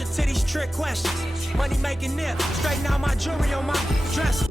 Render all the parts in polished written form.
answer to these trick questions. Money making nip, straighten out my jewelry on my dress.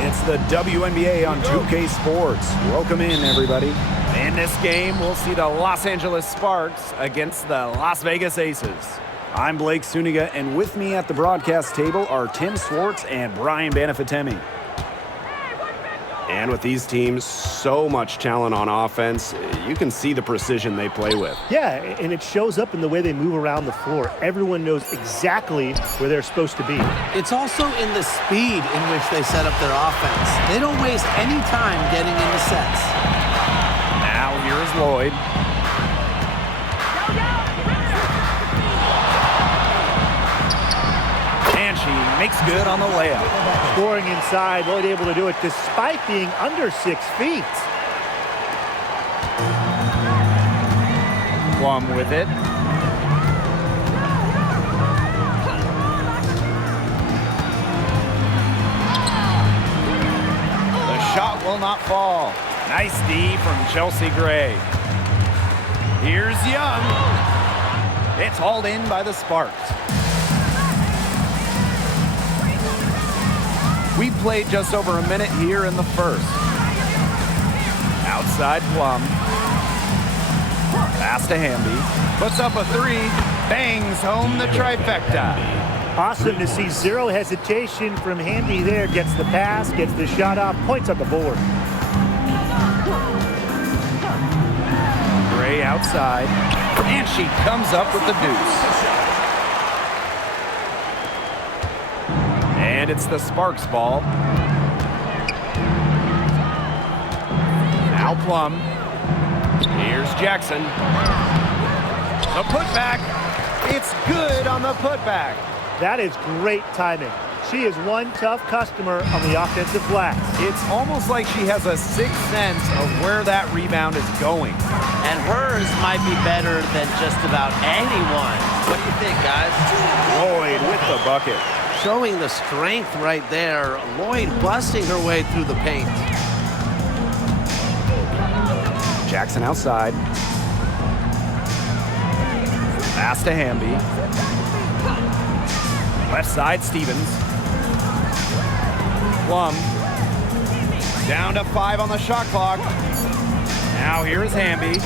It's the WNBA on 2K Sports. Welcome in, everybody. In this game, we'll see the Los Angeles Sparks against the Las Vegas Aces. I'm Blake Suniga, and with me at the broadcast table are Tim Swartz and Brian Banafitemi. And with these teams, so much talent on offense, you can see the precision they play with. Yeah, and it shows up in the way they move around the floor. Everyone knows exactly where they're supposed to be. It's also in the speed in which they set up their offense. They don't waste any time getting into sets. Now here's Lloyd. And she makes good on the layup. Scoring inside, Lloyd able to do it despite being under 6 feet. Plum with it. The shot will not fall. Nice D from Chelsea Gray. Here's Young. It's hauled in by the Sparks. We played just over a minute here in the first. Outside Plum. Pass to Hamby. Puts up a three. Bangs home the trifecta. Awesome to see zero hesitation from Hamby there. Gets the pass, gets the shot off, points on the board. Gray outside. And she comes up with the deuce. And it's the Sparks ball. Now Plum. Here's Jackson. The putback. It's good on the putback. That is great timing. She is one tough customer on the offensive glass. It's almost like she has a sixth sense of where that rebound is going. And hers might be better than just about anyone. What do you think, guys? Lloyd with the bucket. Showing the strength right there. Lloyd busting her way through the paint. Jackson outside. Pass to Hamby. Left side, Stevens. Plum. Down to 5 on the shot clock. Now here's Hamby.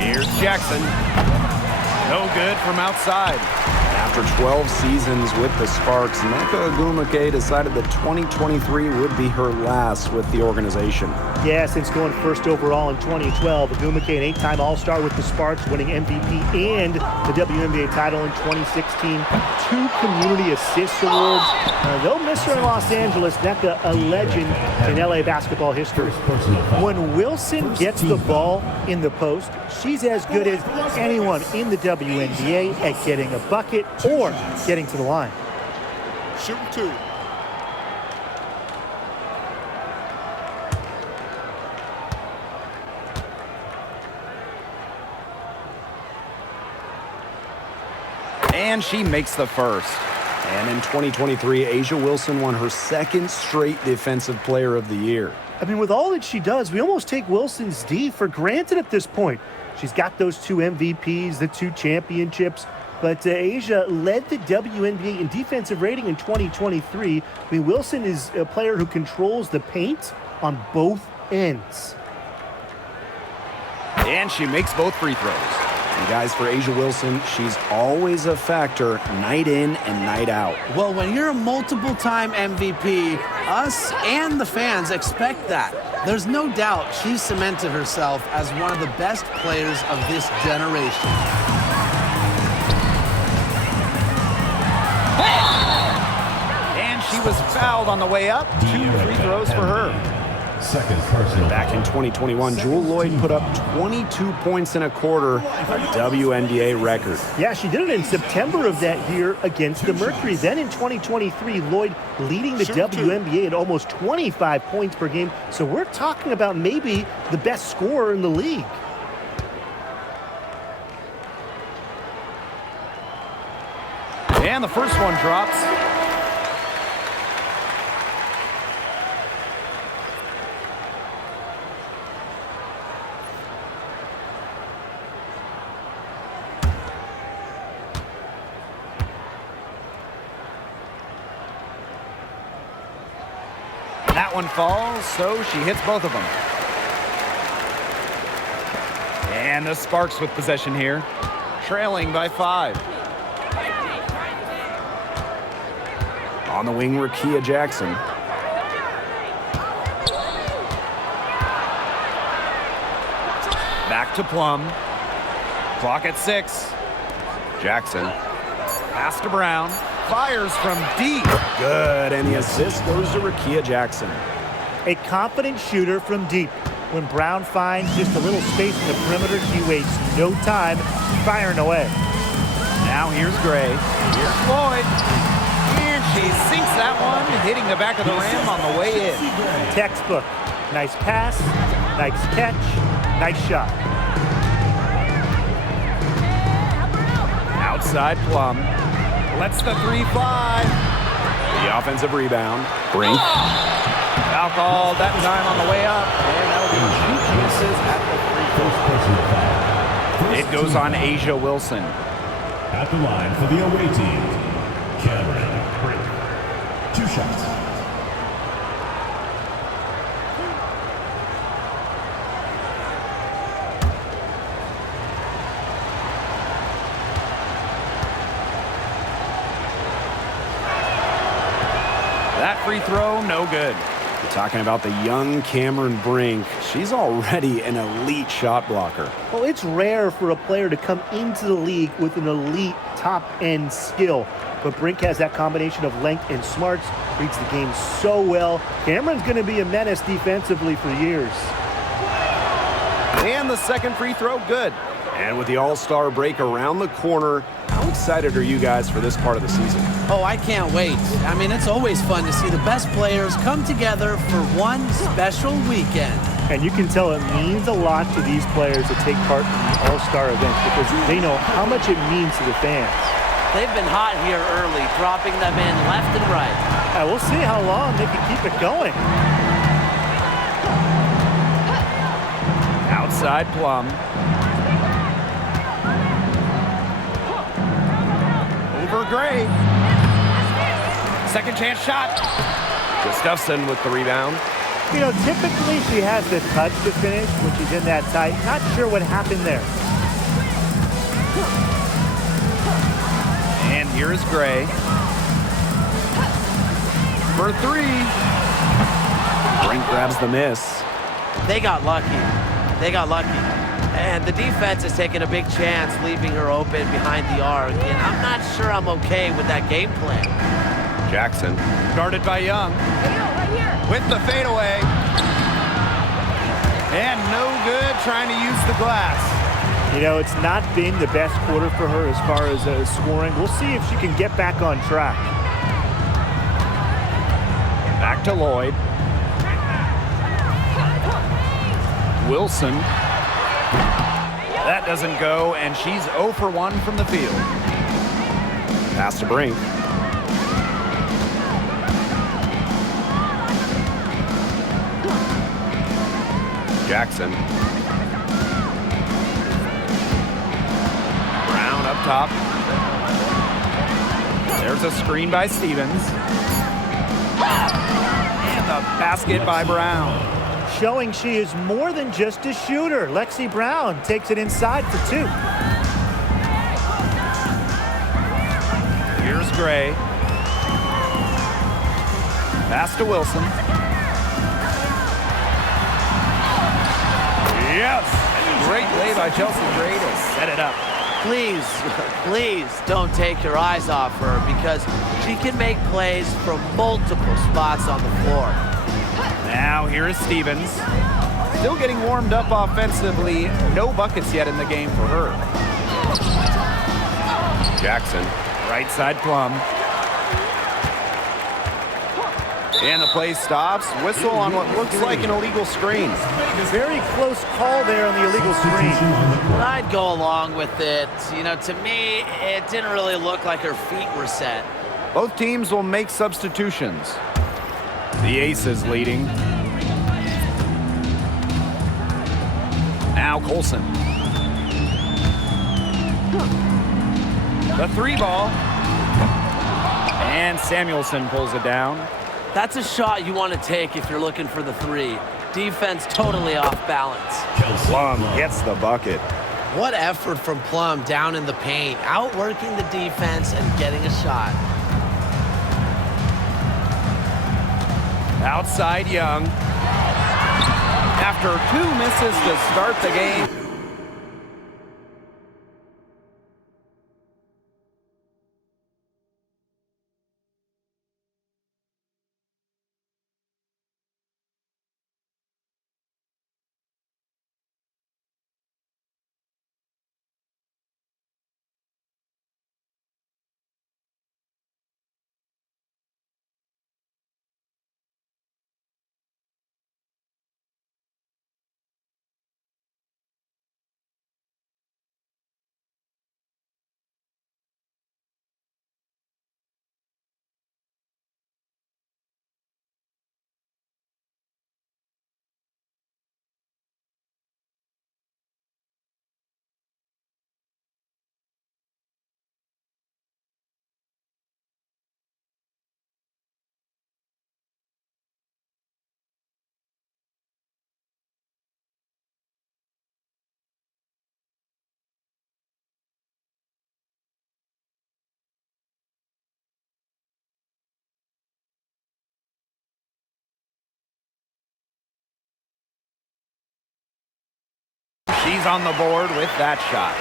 Here's Jackson. No good from outside. After 12 seasons with the Sparks, Nneka Ogwumike decided that 2023 would be her last with the organization. Yeah, since going first overall in 2012, Ogwumike, an 8-time All-Star with the Sparks, winning MVP and the WNBA title in 2016. 2 Community Assist Awards. They'll miss her in Los Angeles. Nneka, a legend in LA basketball history. When Wilson gets the ball in the post, she's as good as anyone in the WNBA at getting a bucket or getting to the line. Shooting 2. And she makes the first. And in 2023, A'ja Wilson won her 2nd straight Defensive Player of the Year. I mean, with all that she does, we almost take Wilson's D for granted at this point. She's got those 2 MVPs, the 2 championships, but A'ja led the WNBA in defensive rating in 2023. I mean, Wilson is a player who controls the paint on both ends. And she makes both free throws. And guys, for A'ja Wilson, she's always a factor night in and night out. Well, when you're a multiple-time MVP, us and the fans expect that. There's no doubt she's cemented herself as one of the best players of this generation. And she was fouled on the way up. 2 free throws for her. Second personal. Back in 2021, Jewel Lloyd put up 22 points in a quarter, a WNBA record. Yeah, she did it in September of that year against the Mercury. Then in 2023, Lloyd leading the WNBA at almost 25 points per game. So we're talking about maybe the best scorer in the league. And the first one drops. That one falls, so she hits both of them. And the Sparks with possession here, trailing by 5. On the wing, Rickea Jackson. Back to Plum. Clock at 6. Jackson. Pass to Brown. Fires from deep. Good, and the assist goes to Rickea Jackson. A confident shooter from deep. When Brown finds just a little space in the perimeter, she wastes no time firing away. Now here's Gray. Here's Lloyd. And she sinks that one, hitting the back of the rim on the way in. Textbook. Nice pass, nice catch, nice shot. Outside Plum. Lets the 3 fly. The offensive rebound. Brink. Foul called that time on the way up. And that'll be 2 chances at the free throw. It goes on A'ja Wilson. At the line for the away team, Cameron Brink. 2 shots. That free throw, no good. We're talking about the young Cameron Brink. She's already an elite shot blocker. Well, it's rare for a player to come into the league with an elite top-end skill. But Brink has that combination of length and smarts, reads the game so well. Cameron's going to be a menace defensively for years. And the second free throw, good. And with the All-Star break around the corner, how excited are you guys for this part of the season? Oh, I can't wait. I mean, it's always fun to see the best players come together for one special weekend. And you can tell it means a lot to these players to take part in the All-Star event because they know how much it means to the fans. They've been hot here early, dropping them in left and right. We'll see how long they can keep it going. Outside Plum. Over Gray. Second chance shot. Gustafson with the rebound. You know, typically she has the touch to finish when she's in that tight. Not sure what happened there. And here's Gray. For three. Brink grabs the miss. They got lucky. They got lucky. And the defense is taking a big chance, leaving her open behind the arc. And I'm not sure I'm okay with that game plan. Jackson. Guarded by Young. With the fadeaway. And no good trying to use the glass. You know, it's not been the best quarter for her as far as scoring. We'll see if she can get back on track. Back to Lloyd. Wilson. That doesn't go, and she's 0 for 1 from the field. Pass to Brink. Jackson. Brown up top. There's a screen by Stevens. And the basket by Brown. Showing she is more than just a shooter. Lexi Brown takes it inside for 2. Here's Gray. Pass to Wilson. Yes! Great play by Chelsea Gray to set it up. Please, please don't take your eyes off her because she can make plays from multiple spots on the floor. Now here is Stevens. Still getting warmed up offensively. No buckets yet in the game for her. Jackson. Right side Plum. And the play stops. Whistle on what looks like an illegal screen. Very close call there on the illegal screen. I'd go along with it. You know, to me, it didn't really look like her feet were set. Both teams will make substitutions. The Aces leading. Now Colson. The 3 ball. And Samuelson pulls it down. That's a shot you want to take if you're looking for the 3. Defense totally off balance. Plum gets the bucket. What effort from Plum down in the paint, outworking the defense and getting a shot. Outside Young. After 2 misses to start the game. She's on the board with that shot.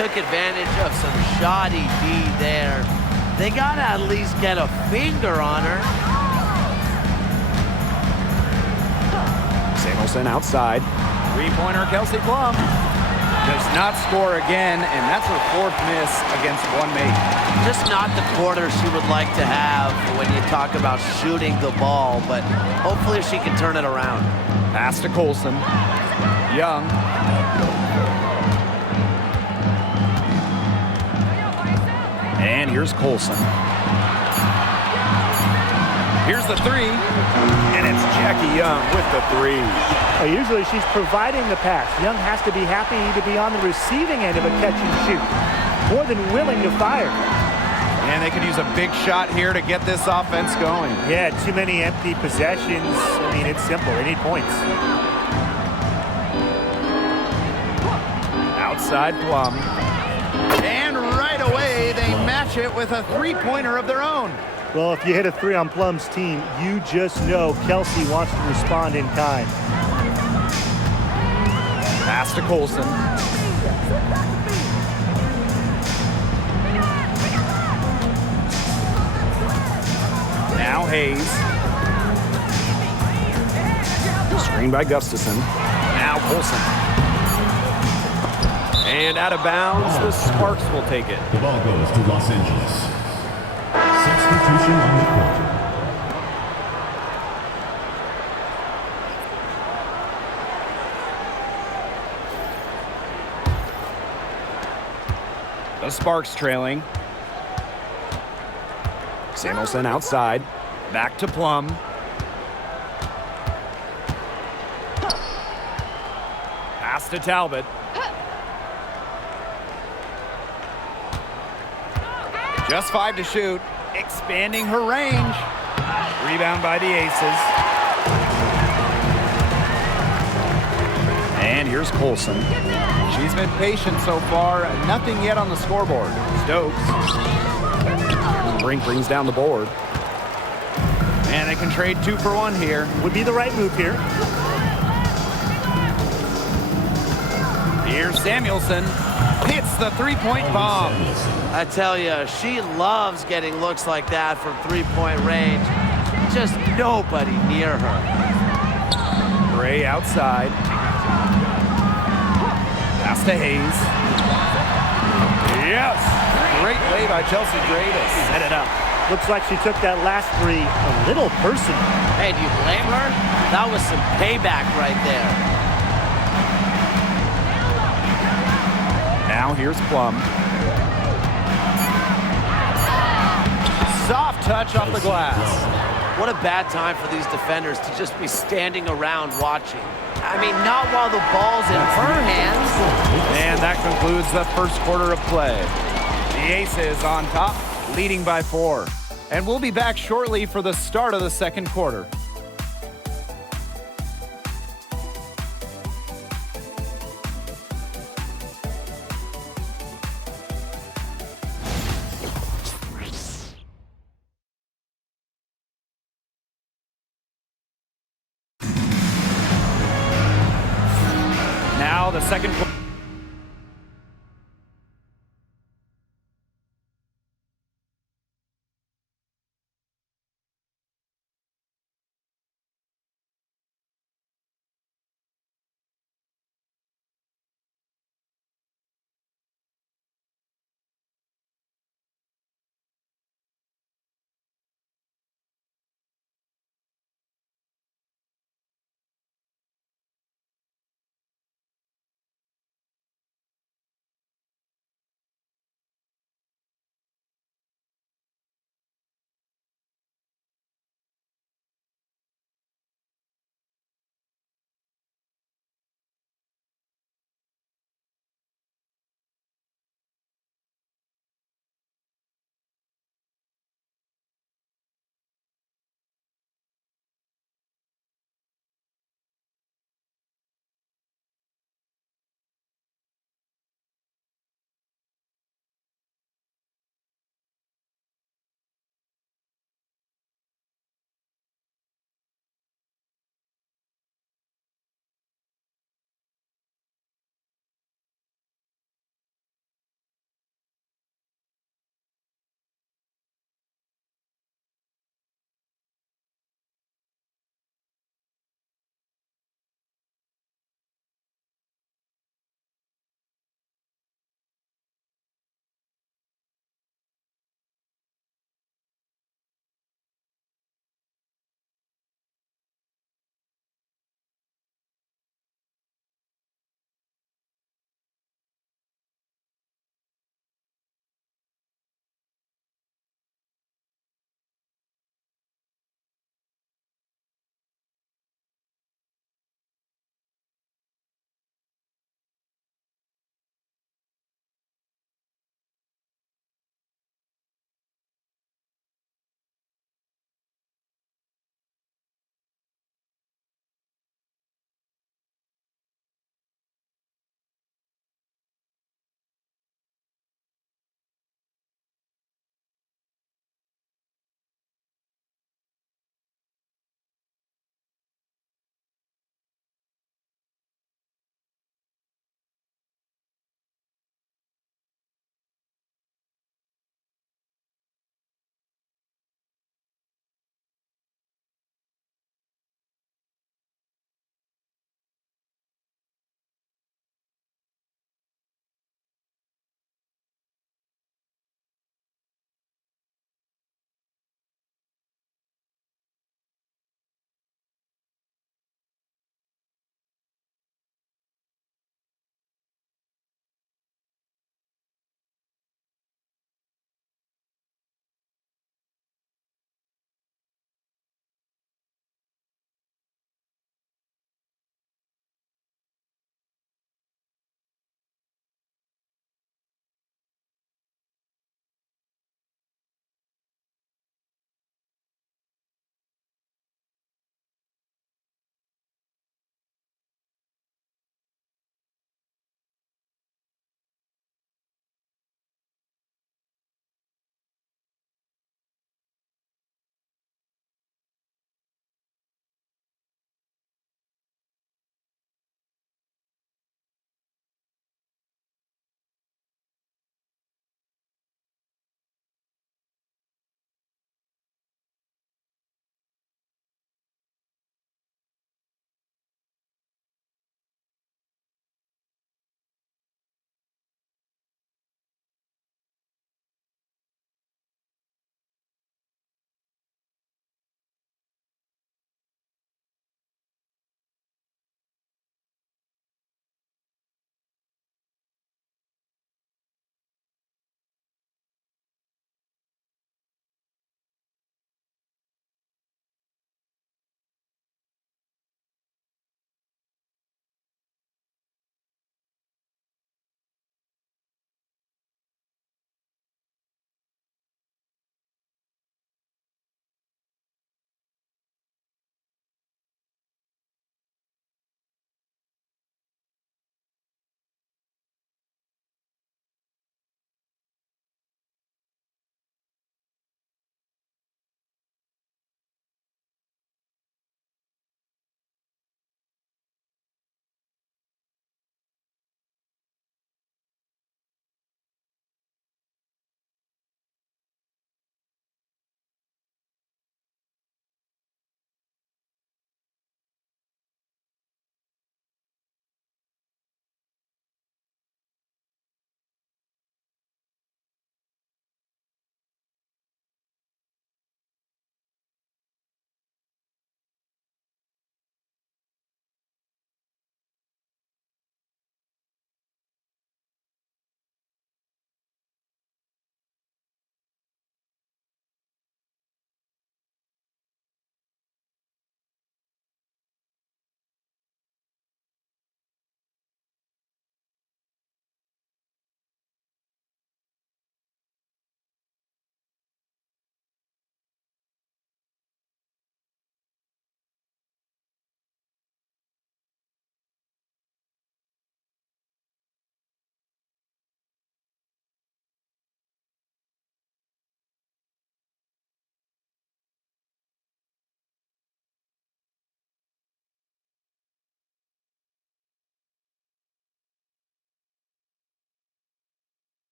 Took advantage of some shoddy D there. They gotta at least get a finger on her. Samuelson outside. Three-pointer, Kelsey Plum. Does not score again, and that's her fourth miss against one mate. Just not the quarter she would like to have when you talk about shooting the ball, but hopefully she can turn it around. Pass to Colson. Young. And here's Colson. Here's the three, and it's Jackie Young with the three. Usually she's providing the pass. Young has to be happy to be on the receiving end of a catch and shoot. More than willing to fire. And they could use a big shot here to get this offense going. Yeah, too many empty possessions. I mean, it's simple. They need points. Outside Plum. And right away, they match it with a three-pointer of their own. Well, if you hit a three on Plum's team, you just know Kelsey wants to respond in kind. Pass to Colson. Now Hayes. Screen by Gustafson. Now Colson. And out of bounds, the Sparks will take it. The ball goes to Los Angeles. Substitution on the court. The Sparks trailing. Samuelson outside. Back to Plum. Pass to Talbot. Just 5 to shoot. Expanding her range. Rebound by the Aces. And here's Colson. She's been patient so far. Nothing yet on the scoreboard. Stokes. Brink brings down the board. And they can trade 2 for 1 here. Would be the right move here. Here's Samuelson. Hits the three-point bomb. I tell you, she loves getting looks like that from three-point range. Just nobody near her. Gray outside. Pass to Hayes. Yes! Great play by Chelsea Gray to set it up. Looks like she took that last three a little personal. Hey, do you blame her? That was some payback right there. Now here's Plum. Soft touch off the glass. What a bad time for these defenders to just be standing around watching. I mean, not while the ball's in her hands. And that concludes the first quarter of play. The Aces on top, leading by 4. And we'll be back shortly for the start of the second quarter. Now the second quarter.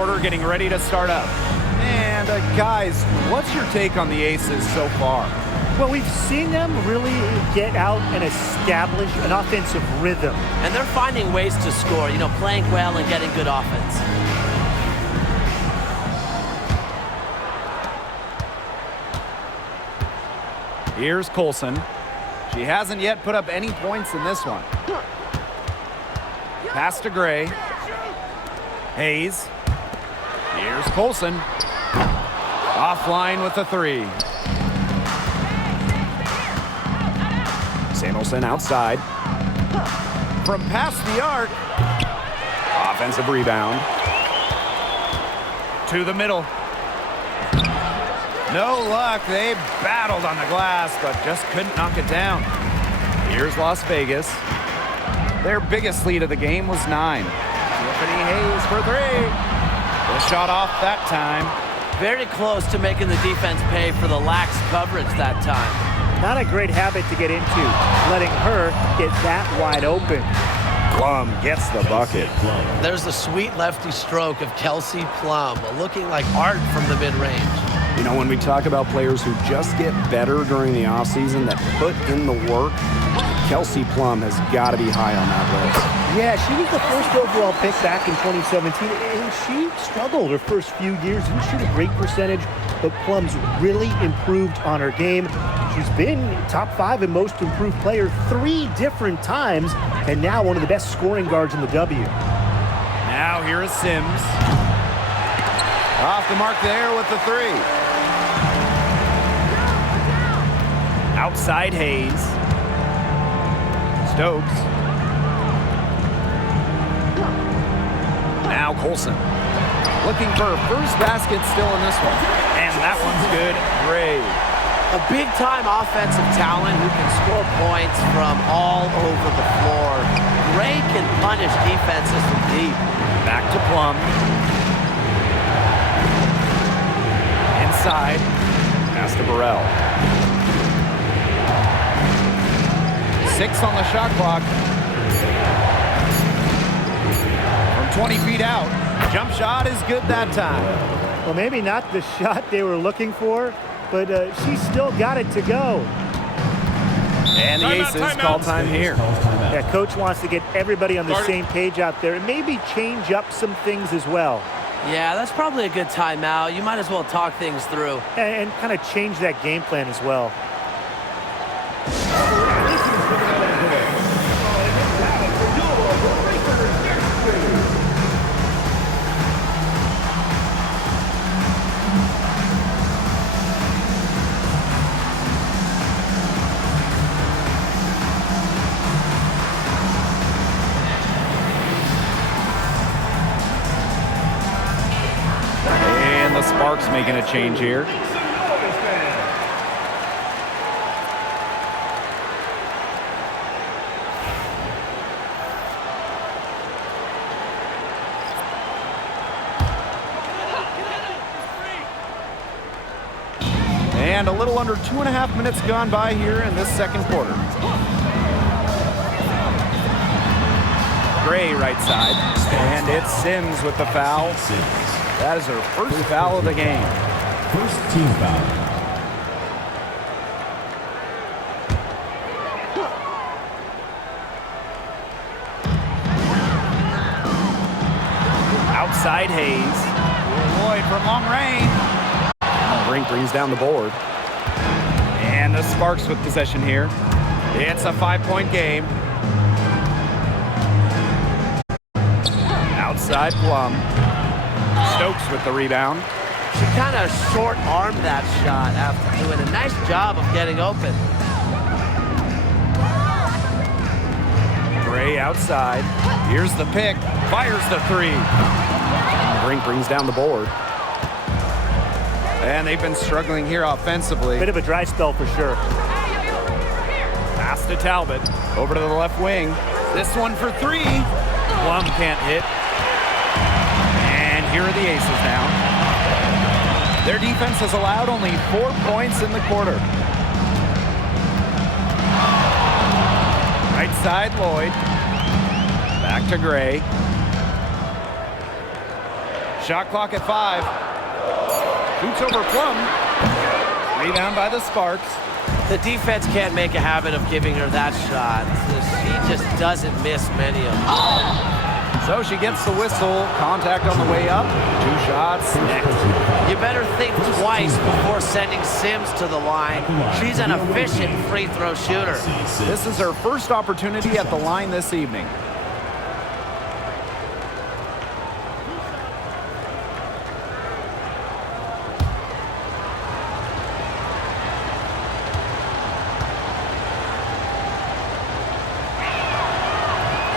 Quarter getting ready to start up. And guys, what's your take on the Aces so far? Well, we've seen them really get out and establish an offensive rhythm. And they're finding ways to score, playing well and getting good offense. Here's Colson. She hasn't yet put up any points in this one. Pass to Gray. Hayes. Here's Colson. Offline with the three. Samuelson outside. From past the arc. Offensive rebound. To the middle. No luck. They battled on the glass, but just couldn't knock it down. Here's Las Vegas. Their biggest lead of the game was 9. Tiffany Hayes for 3. The shot off that time. Very close to making the defense pay for the lax coverage that time. Not a great habit to get into, letting her get that wide open. Plum gets the bucket. There's the sweet lefty stroke of Kelsey Plum, looking like art from the mid-range. You know, when we talk about players who just get better during the offseason, that put in the work, Kelsey Plum has got to be high on that list. Yeah, she was the first overall pick back in 2017, and she struggled her first few years. Didn't shoot a great percentage, but Plum's really improved on her game. She's been top 5 in most improved player 3 different times, and now one of the best scoring guards in the W. Now here is Sims. Off the mark there with the 3. Outside Hayes. Stokes. Now Colson. Looking for her first basket still in this one. And that one's good. Great. A big-time offensive talent who can score points from all over the floor. Gray can punish defenses from deep. Back to Plum. Inside. Pass to Burrell. 6 on the shot clock. From 20 feet out. Jump shot is good that time. Well, maybe not the shot they were looking for, but she still got it to go. And the Aces call time here. Yeah, coach wants to get everybody on the same page out there and maybe change up some things as well. Yeah, that's probably a good timeout. You might as well talk things through. And kind of change that game plan as well. Sparks making a change here. And a little under 2.5 minutes gone by here in this second quarter. Gray right side. And it's Sims with the foul. That is her first foul of the game. First team foul. Outside Hayes. Lloyd from long range. Brink brings down the board. And the Sparks with possession here. It's a 5-point game. Outside Plum. Stokes with the rebound. She kind of short-armed that shot after doing a nice job of getting open. Gray outside. Here's the pick. Fires the 3. Brink brings down the board. And they've been struggling here offensively. Bit of a dry spell for sure. Pass to Talbot. Over to the left wing. This one for 3. Plum can't hit. Here are the Aces now. Their defense has allowed only 4 points in the quarter. Right side, Lloyd. Back to Gray. shot clock at 5. Shoots over Plum. Rebound by the Sparks. The defense can't make a habit of giving her that shot. She just doesn't miss many of them. So she gets the whistle. Contact on the way up. 2 shots. Next. You better think twice before sending Sims to the line. She's an efficient free throw shooter. This is her first opportunity at the line this evening.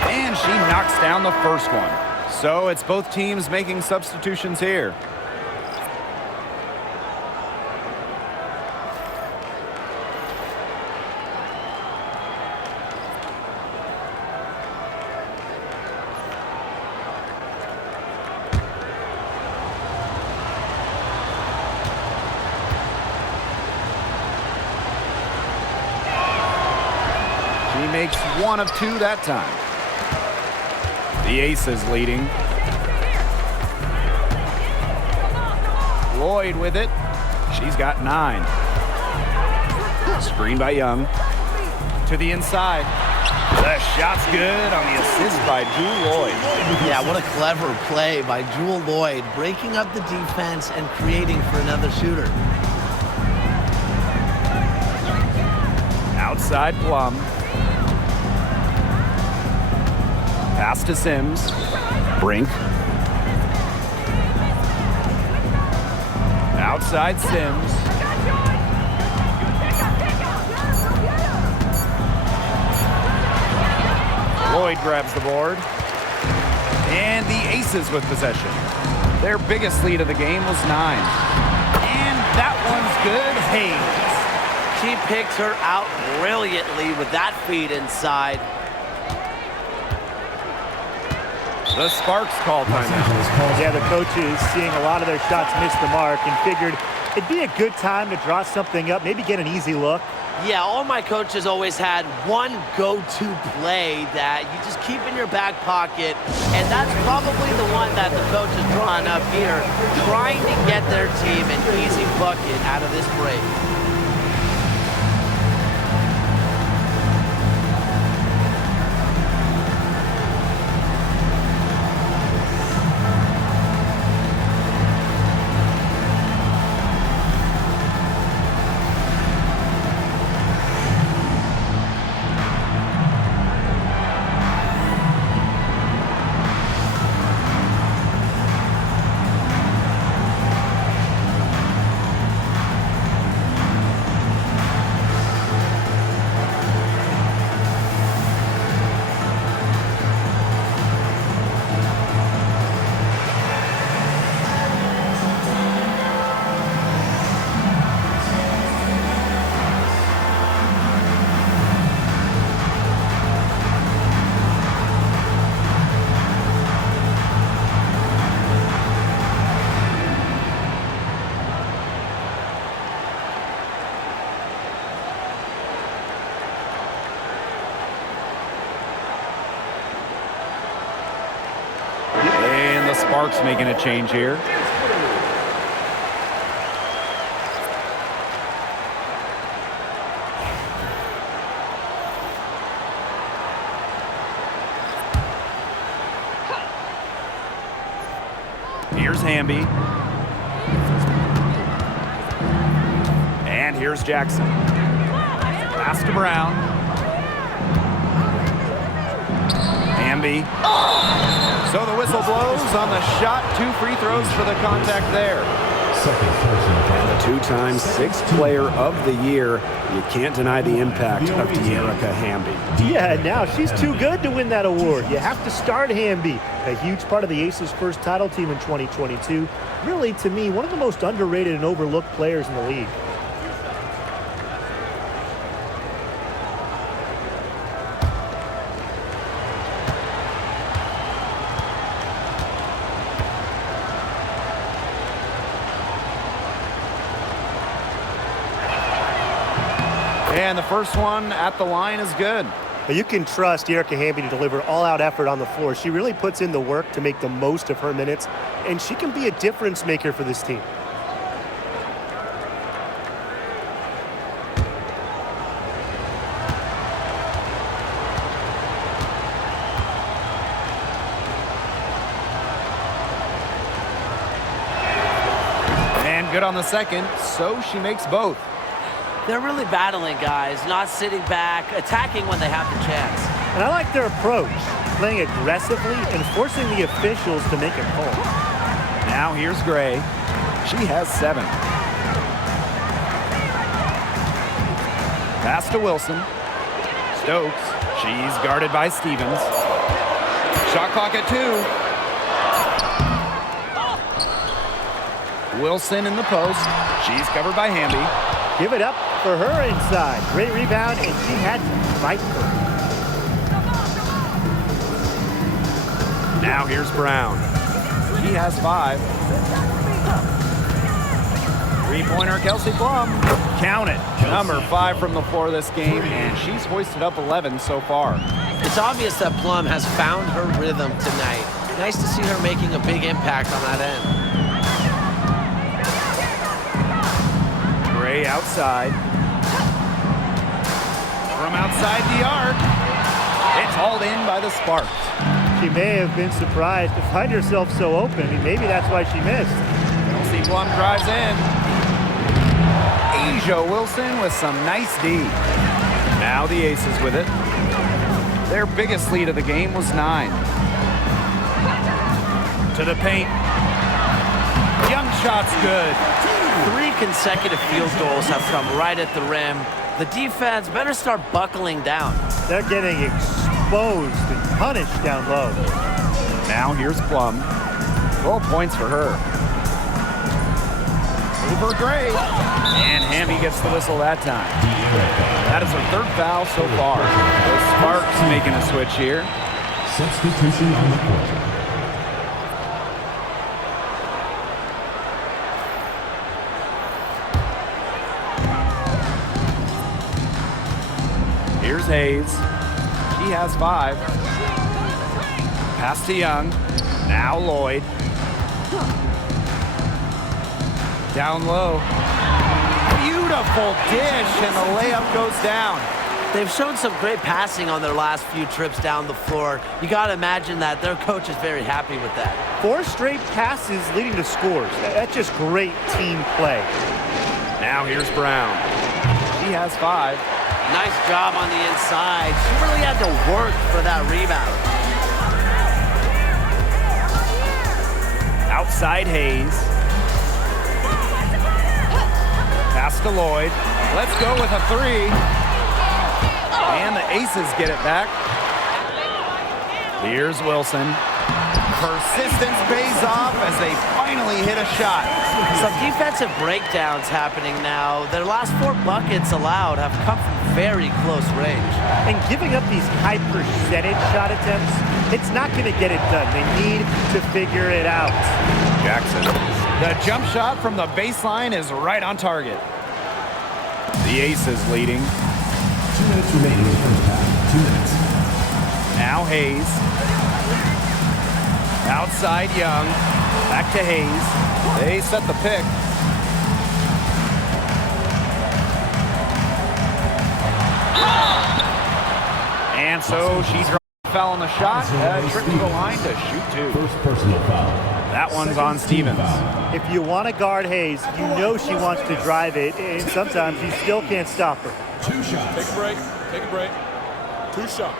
And she knocks down the first one. So it's both teams making substitutions here. She makes 1 of 2 that time. The Aces leading. Lloyd with it. She's got 9. Screen by Young. To the inside. The shot's good on the assist by Jewel Lloyd. Yeah, what a clever play by Jewel Lloyd, breaking up the defense and creating for another shooter. Outside Plum. Pass to Sims. Brink. Outside Sims. Lloyd grabs the board. And the Aces with possession. Their biggest lead of the game was 9. And that one's good. Haynes. She picked her out brilliantly with that feed inside. The Sparks call timeout. Yeah, the coaches seeing a lot of their shots miss the mark and figured it'd be a good time to draw something up, maybe get an easy look. Yeah, all my coaches always had one go-to play that you just keep in your back pocket, and that's probably the one that the coach is drawing up here, trying to get their team an easy bucket out of this break. And the Sparks making a change here. Here's Hamby. And here's Jackson. Pass to Brown. Hamby. So the whistle blows on the shot. 2 free throws for the contact there. And the 2-time 6th player of the year. You can't deny the impact of De'Erica Hamby. Yeah, now she's too good to win that award. You have to start Hamby. A huge part of the Aces' first title team in 2022. Really, to me, one of the most underrated and overlooked players in the league. And the first one at the line is good. You can trust De'Erica Hamby to deliver all-out effort on the floor. She really puts in the work to make the most of her minutes and she can be a difference maker for this team. And good on the second, so she makes both. They're really battling, guys, not sitting back, attacking when they have the chance. And I like their approach, playing aggressively and forcing the officials to make a call. Now here's Gray. She has 7. Pass to Wilson. Stokes. She's guarded by Stevens. Shot clock at 2. Wilson in the post. She's covered by Hamby. Give it up for her inside. Great rebound, and she had to fight for it. Now here's Brown. He has 5. Three-pointer, Kelsey Plum. Count it. Number 5 from the floor this game, and she's hoisted up 11 so far. It's obvious that Plum has found her rhythm tonight. Nice to see her making a big impact on that end. Gray outside. From outside the arc. It's hauled in by the Sparks. She may have been surprised to find herself so open. I mean, maybe that's why she missed. Kelsey Plum drives in. Asia Wilson with some nice D. Now the Aces with it. Their biggest lead of the game was 9. To the paint. Young shot's good. 3 consecutive field goals have come right at the rim. The defense better start buckling down. They're getting exposed and punished down low. Now here's Plum. 12 points for her. Over Gray. And Hamby gets the whistle that time. That is her 3rd foul so far. The Sparks making a switch here. Substitution on the court. Here's Hayes. She has 5. Pass to Young. Now Lloyd. Down low. Beautiful dish, and the layup goes down. They've shown some great passing on their last few trips down the floor. You got to imagine that their coach is very happy with that. 4 straight passes leading to scores. That's just great team play. Now here's Brown. She has 5. Nice job on the inside. She really had to work for that rebound. Outside Hayes. Pass to Lloyd. Let's go with a 3. And the Aces get it back. Here's Wilson. Persistence pays off as they finally hit a shot. Some defensive breakdowns happening now. Their last 4 buckets allowed have come from very close range. And giving up these high percentage shot attempts, it's not going to get it done. They need to figure it out. Jackson. The jump shot from the baseline is right on target. The Aces leading. 2 minutes remaining in the first half. 2 minutes. Now Hayes. Outside Young. Back to Hayes. They set the pick. And so she dropped a foul on the shot. Trip to the line to shoot 2. First personal foul. That one's on Stevens. If you want to guard Hayes, you know she wants to drive it, and sometimes you still can't stop her. 2 shots. Take a break. Take a break. 2 shots.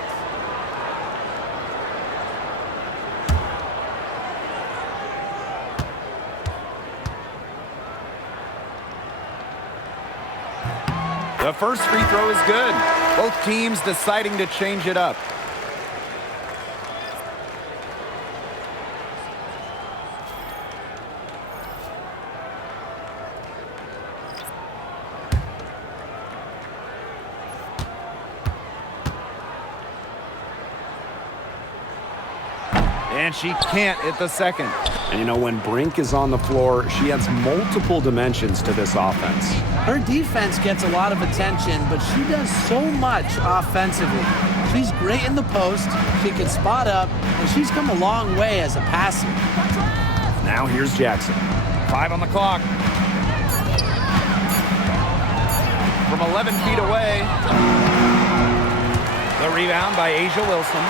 The first free throw is good. Both teams deciding to change it up. And she can't hit the second. And you know, when Brink is on the floor, she adds multiple dimensions to this offense. Her defense gets a lot of attention, but she does so much offensively. She's great in the post, she can spot up, and she's come a long way as a passer. Now here's Jackson. 5 on the clock. From 11 feet away. The rebound by Asia Wilson.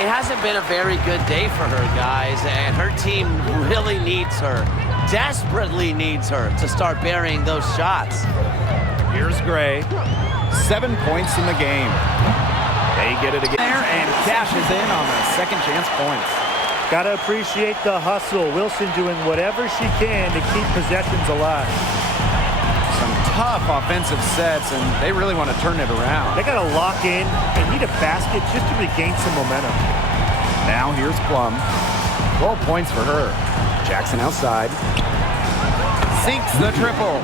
It hasn't been a very good day for her, guys, and her team really needs her, desperately needs her to start burying those shots. Here's Gray. 7 points in the game. They get it again there and cashes in on the second chance points. Got to appreciate the hustle. Wilson doing whatever she can to keep possessions alive. Some tough offensive sets, and they really want to turn it around. They got to lock in and need a basket just to regain some momentum. Now here's Plum. 12 points for her. Jackson outside. Sinks the triple.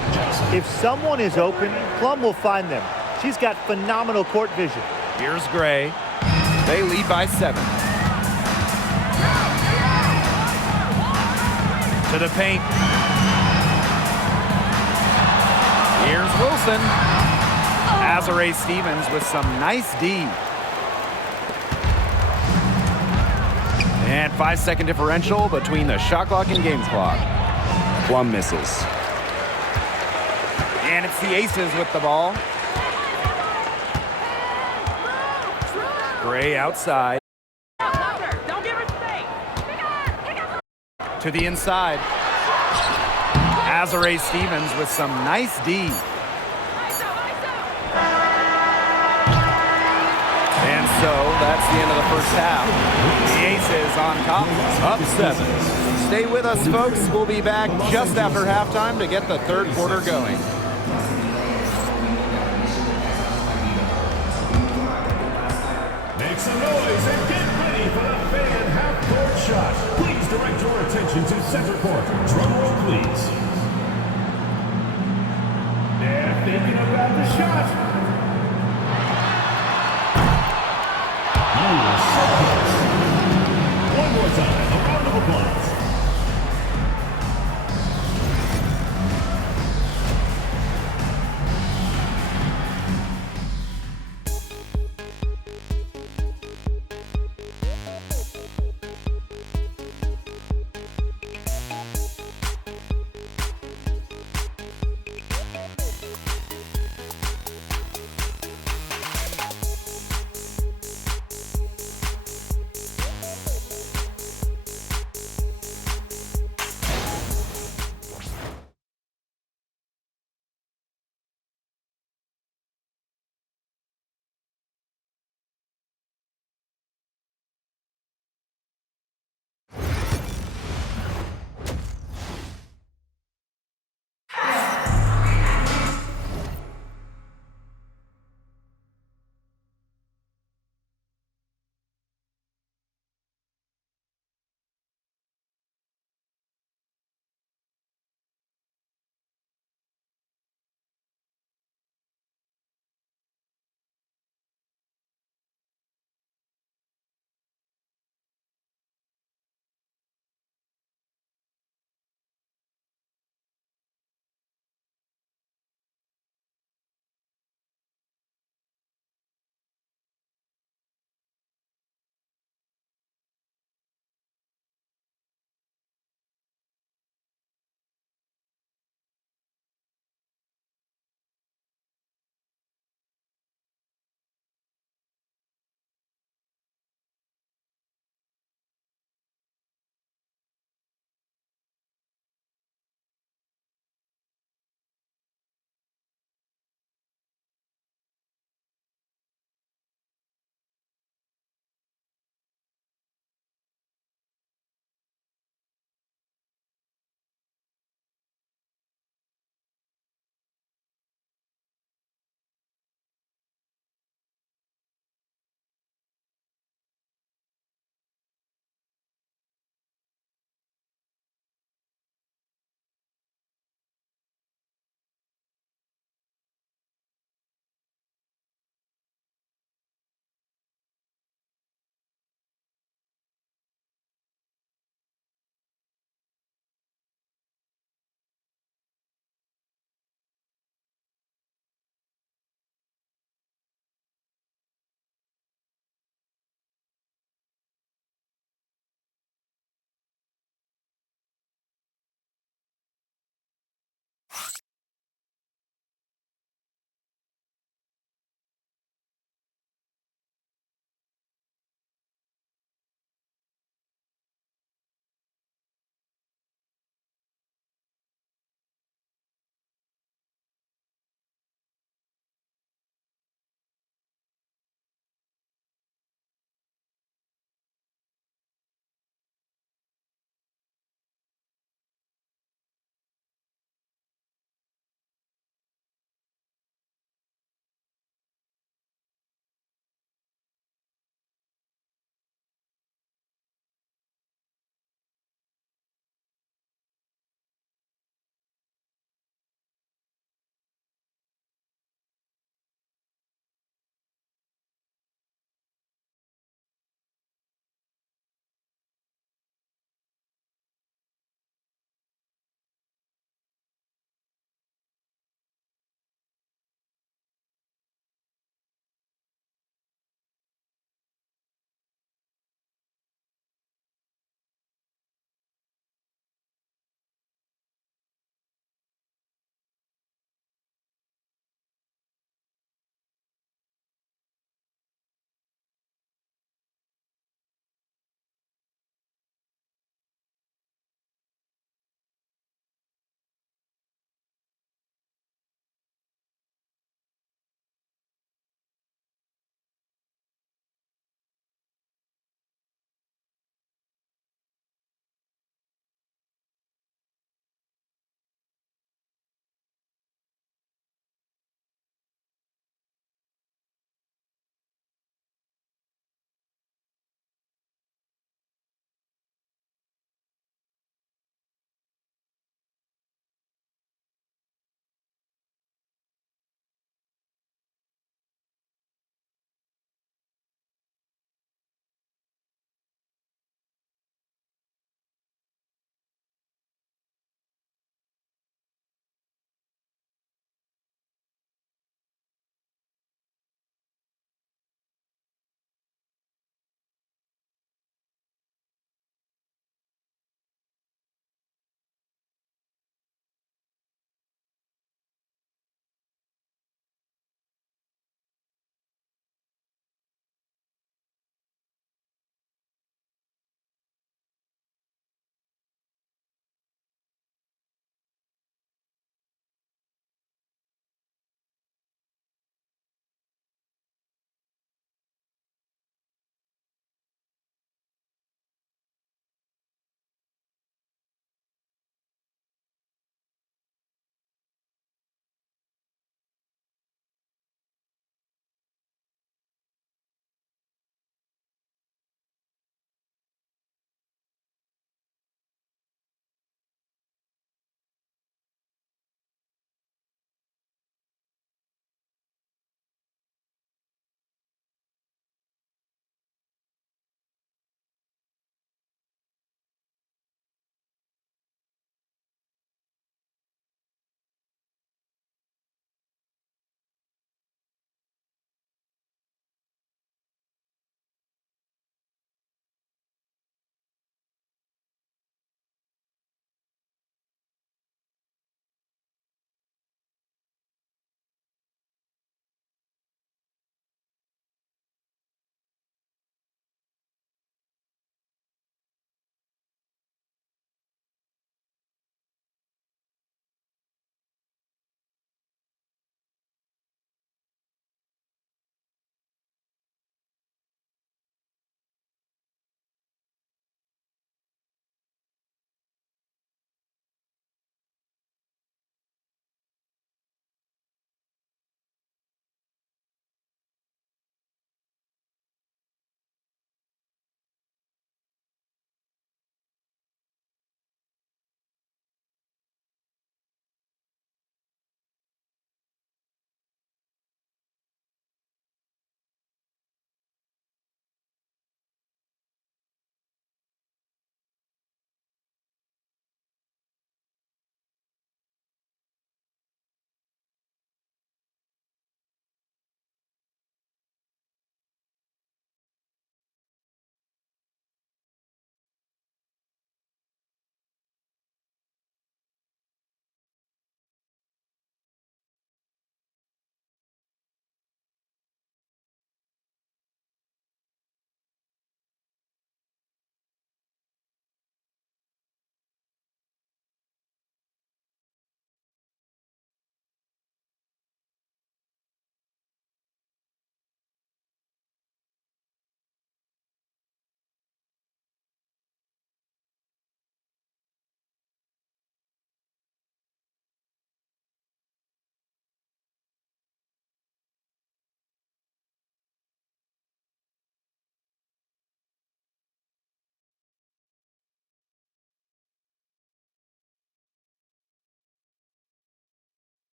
If someone is open, Plum will find them. She's got phenomenal court vision. Here's Gray. They lead by 7. To the paint. Here's Wilson. Azare Stevens with some nice D. And 5-second differential between the shot clock and game clock. Plum misses. And it's the Aces with the ball. Gray outside. Don't give her space. To the inside. Azare Stevens with some nice D. And so that's the end of the first half. The Aces on top, up 7. Stay with us, folks. We'll be back just after halftime to get the third quarter going. Make some noise and get ready for the fan half-court shot. Please direct your attention to center court. Drum roll, please. They're thinking about the shot. One more time, a round of applause.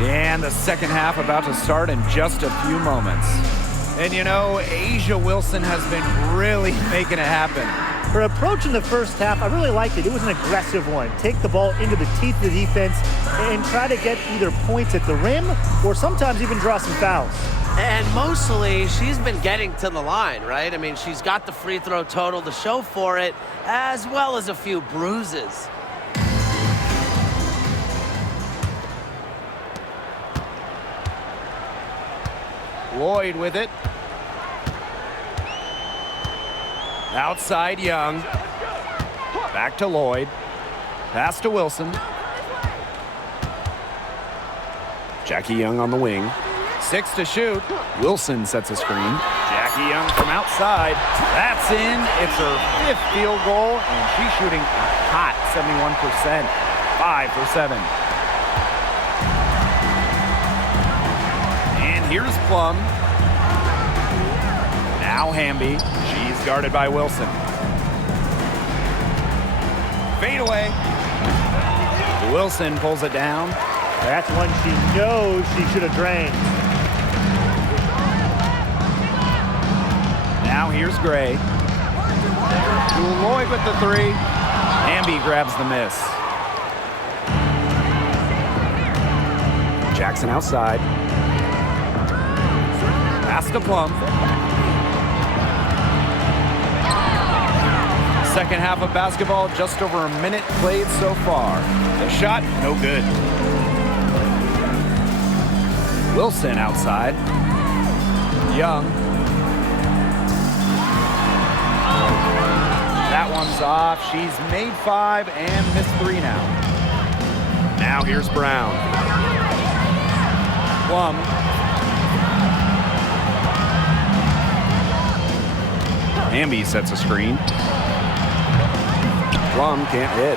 And the second half about to start in just a few moments. And you know, Asia Wilson has been really making it happen. Her approach in the first half, I really liked it. It was an aggressive one. Take the ball into the teeth of the defense and try to get either points at the rim or sometimes even draw some fouls. And mostly, she's been getting to the line, right? I mean, she's got the free throw total to show for it, as well as a few bruises. Lloyd with it. Outside Young. Back to Lloyd. Pass to Wilson. Jackie Young on the wing. 6 to shoot. Wilson sets a screen. Jackie Young from outside. That's in. It's her 5th field goal, and she's shooting a hot 71%. 5 for 7. And here's Plum. Now Hamby. She's guarded by Wilson. Fade away. Wilson pulls it down. That's one she knows she should have drained. Now here's Gray. Lloyd with the 3. Hamby grabs the miss. Jackson outside. Pass to Plum. Second half of basketball, just over a minute played so far. The shot, no good. Wilson outside. Young. That one's off. She's made 5 and missed 3 now. Now here's Brown. Plum. Hamby sets a screen. Plum can't hit.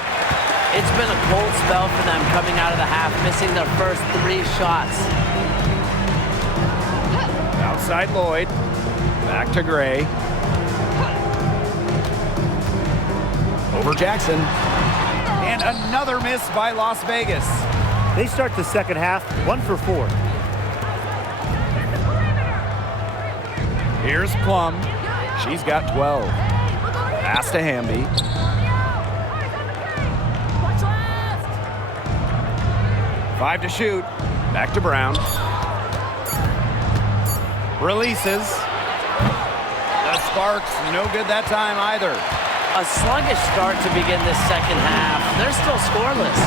It's been a cold spell for them coming out of the half, missing their first 3 shots. Outside Lloyd. Back to Gray. Over Jackson. And another miss by Las Vegas. They start the second half 1 for 4. Here's Plum. She's got 12. Pass to Hamby. What's left? 5 to shoot. Back to Brown. Releases. The Sparks, no good that time either. A sluggish start to begin this second half. They're still scoreless.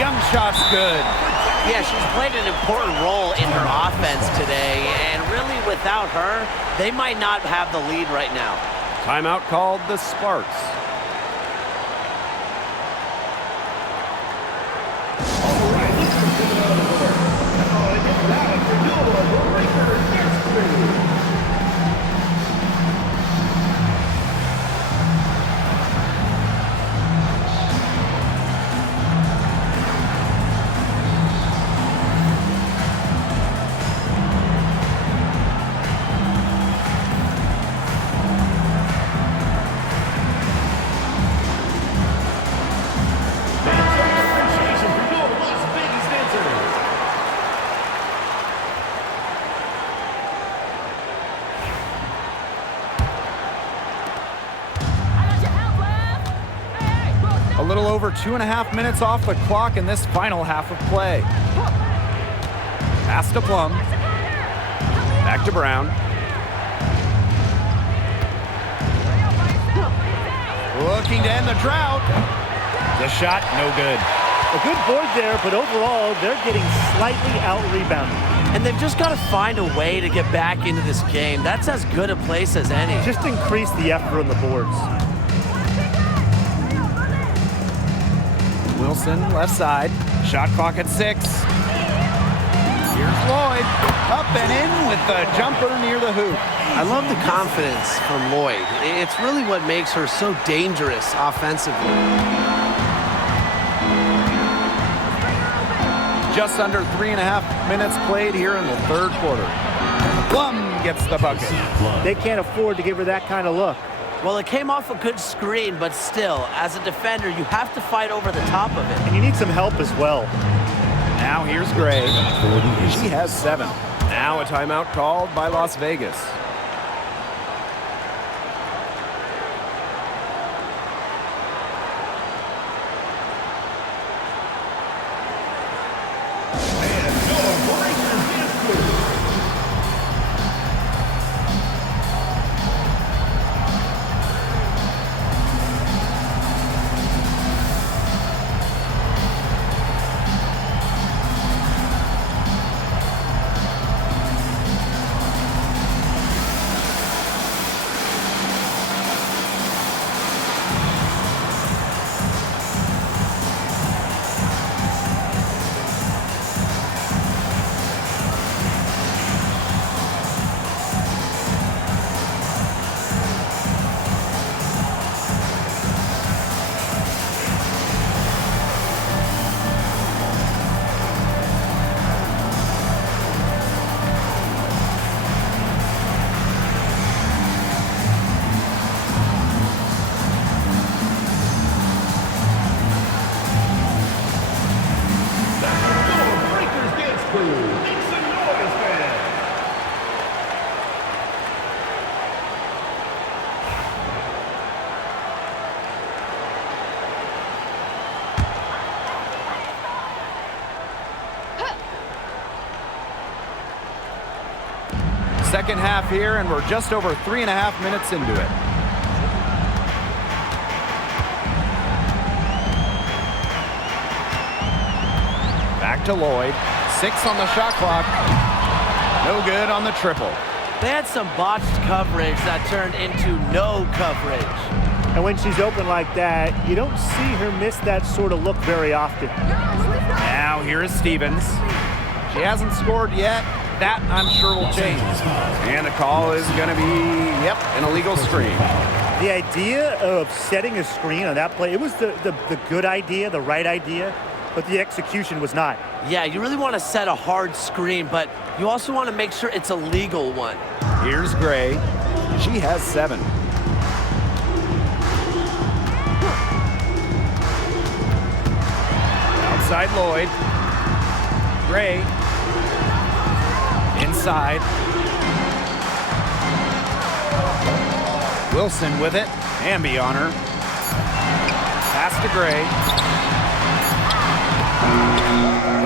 Young shot's good. Yeah, she's played an important role in her offense today, and really without her, they might not have the lead right now. Timeout called the Sparks. A little over 2.5 minutes off the clock in this final half of play. Pass to Plum. Back to Brown. Looking to end the drought. The shot, no good. A good board there, but overall, they're getting slightly out-rebounded. And they've just got to find a way to get back into this game. That's as good a place as any. Just increase the effort on the boards. Wilson, left side. Shot clock at 6. Here's Lloyd. Up and in with the jumper near the hoop. I love the confidence from Lloyd. It's really what makes her so dangerous offensively. Just under 3.5 minutes played here in the third quarter. Plum gets the bucket. They can't afford to give her that kind of look. Well, it came off a good screen, but still, as a defender, you have to fight over the top of it. And you need some help as well. Now here's Gray. She has 7. Now a timeout called by Las Vegas. Second half here, and we're just over 3.5 minutes into it. Back to Lloyd. 6 on the shot clock. No good on the triple. They had some botched coverage that turned into no coverage. And when she's open like that, you don't see her miss that sort of look very often. Now here is Stevens. She hasn't scored yet. That, I'm sure, will change. And the call is going to be, an illegal screen. The idea of setting a screen on that play, it was the good idea, the right idea, but the execution was not. Yeah, you really want to set a hard screen, but you also want to make sure it's a legal one. Here's Gray. She has 7. Outside Lloyd. Gray. Inside. Wilson with it. Hamby on her. Pass to Gray.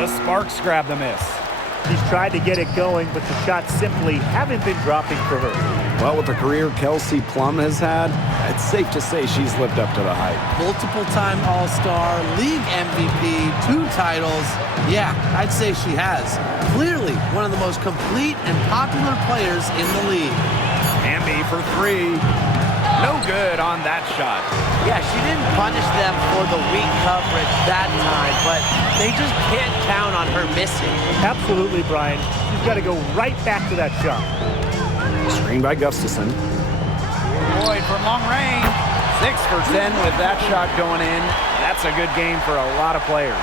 The Sparks grab the miss. She's tried to get it going, but the shots simply haven't been dropping for her. Well, with the career Kelsey Plum has had, it's safe to say she's lived up to the hype. Multiple-time All-Star, league MVP, 2 titles. Yeah, I'd say she has. Clearly one of the most complete and popular players in the league. Hamby for 3. No good on that shot. Yeah, she didn't punish them for the weak coverage that time, but they just can't count on her missing. Absolutely, Brian. She's got to go right back to that shot. Screen by Gustafson. Lloyd from long range. 6 for 10 with that shot going in. That's a good game for a lot of players.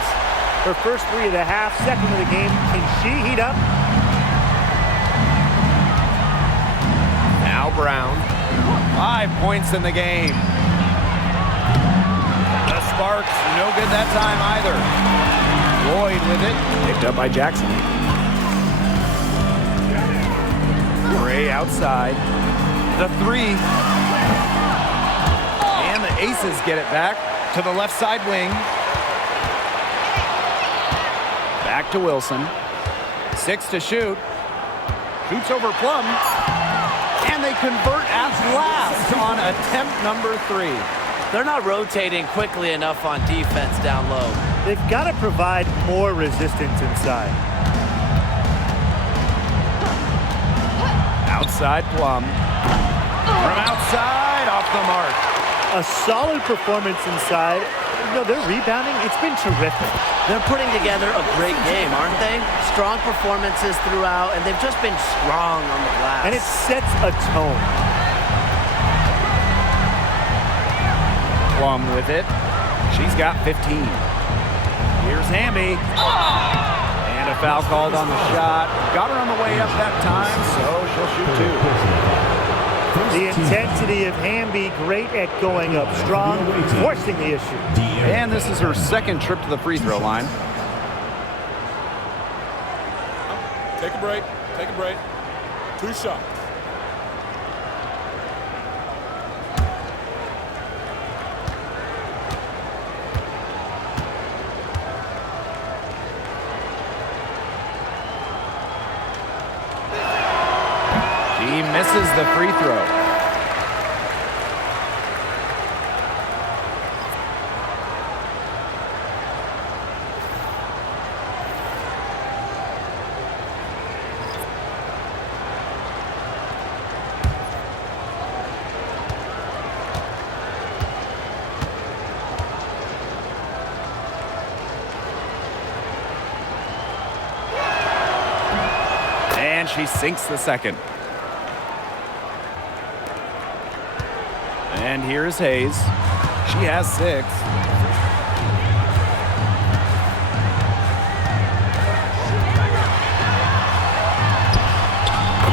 Her first 3 of the half, second of the game. Can she heat up? Now Brown. 5 points in the game. The Sparks, no good that time either. Lloyd with it. Picked up by Jackson. Gray outside. The 3. And the Aces get it back to the left side wing. Back to Wilson. 6 to shoot. Shoots over Plum. And they convert at last on attempt number 3. They're not rotating quickly enough on defense down low. They've got to provide more resistance inside. Outside Plum. From outside, off the mark. A solid performance inside. You know, their rebounding, it's been terrific. They're putting together a great game, aren't they? Strong performances throughout, and they've just been strong on the glass. And it sets a tone. Plum with it. She's got 15. Here's Hamby. And a foul called on the shot. Got her on the way up that time, so she'll shoot 2. The intensity of Hamby, great at going up strong, forcing the issue. And this is her second trip to the free throw line. Take a break. Take a break. 2 shots. He misses the free throw. And she sinks the second. And here's Hayes. She has 6.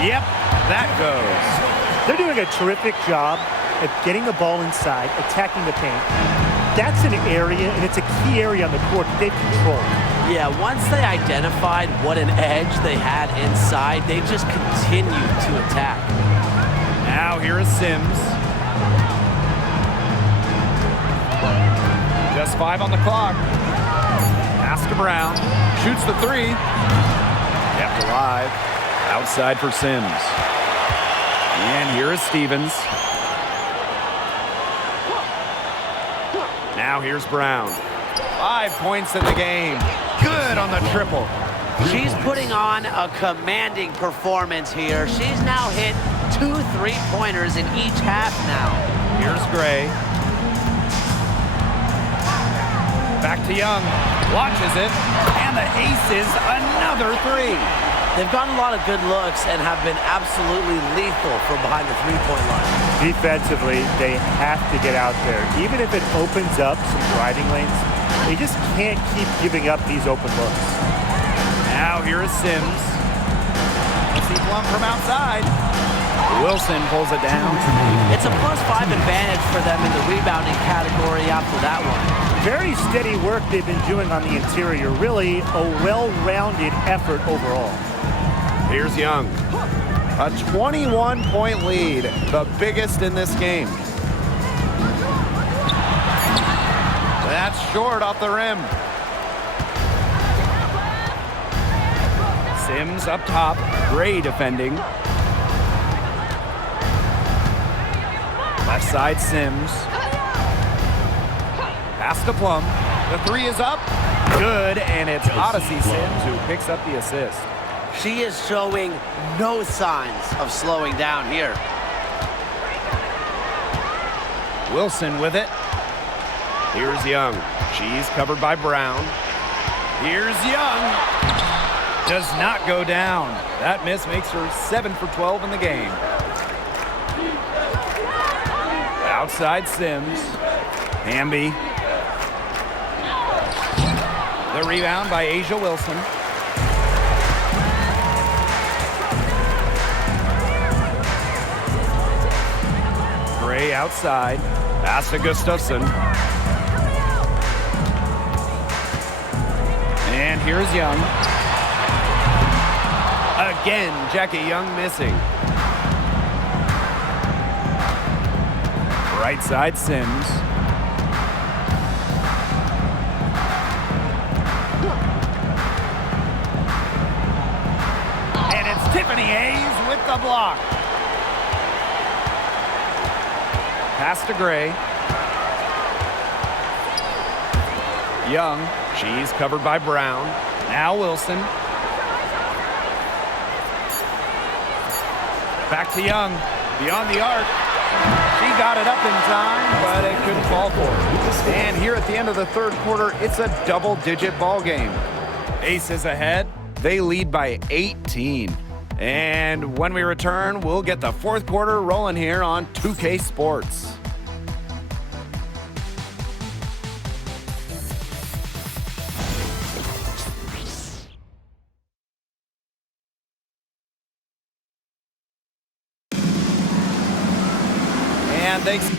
Yep, that goes. They're doing a terrific job at getting the ball inside, attacking the paint. That's an area, and it's a key area on the court that they've controlled. Yeah, once they identified what an edge they had inside, they just continued to attack. Now here is Sims. Just 5 on the clock. Pass to Brown. Shoots the 3. Kept alive. Outside for Sims. And here is Stevens. Now here's Brown. 5 points in the game. Good on the triple. She's putting on a commanding performance here. She's now hit 2 3-pointers in each half now. Here's Gray. Back to Young. Launches it. And the ace is another 3. They've gotten a lot of good looks and have been absolutely lethal from behind the three-point line. Defensively, they have to get out there. Even if it opens up some driving lanes, they just can't keep giving up these open looks. Now here is Sims. See Plum from outside. Wilson pulls it down. It's a +5 advantage for them in the rebounding category after that one. Very steady work they've been doing on the interior. Really a well-rounded effort overall. Here's Young. A 21-point lead, the biggest in this game. That's short off the rim. Sims up top. Gray defending. Left side Sims. Pass to Plum. The 3 is up. Good, and it's Odyssey Sims who picks up the assist. She is showing no signs of slowing down here. Wilson with it. Here's Young. She's covered by Brown. Here's Young. Does not go down. That miss makes her 7 for 12 in the game. Outside Sims. Hamby. The rebound by Asia Wilson. Gray outside. Pass to Gustafson. And here's Young. Again, Jackie Young missing. Right side Sims. And it's Tiffany Hayes with the block. Pass to Gray. Young. She's covered by Brown. Now Wilson. Back to Young. Beyond the arc. She got it up in time, but it couldn't fall for her. And here at the end of the third quarter, it's a double-digit ball game. Aces ahead. They lead by 18. And when we return, we'll get the fourth quarter rolling here on 2K Sports. And thanks.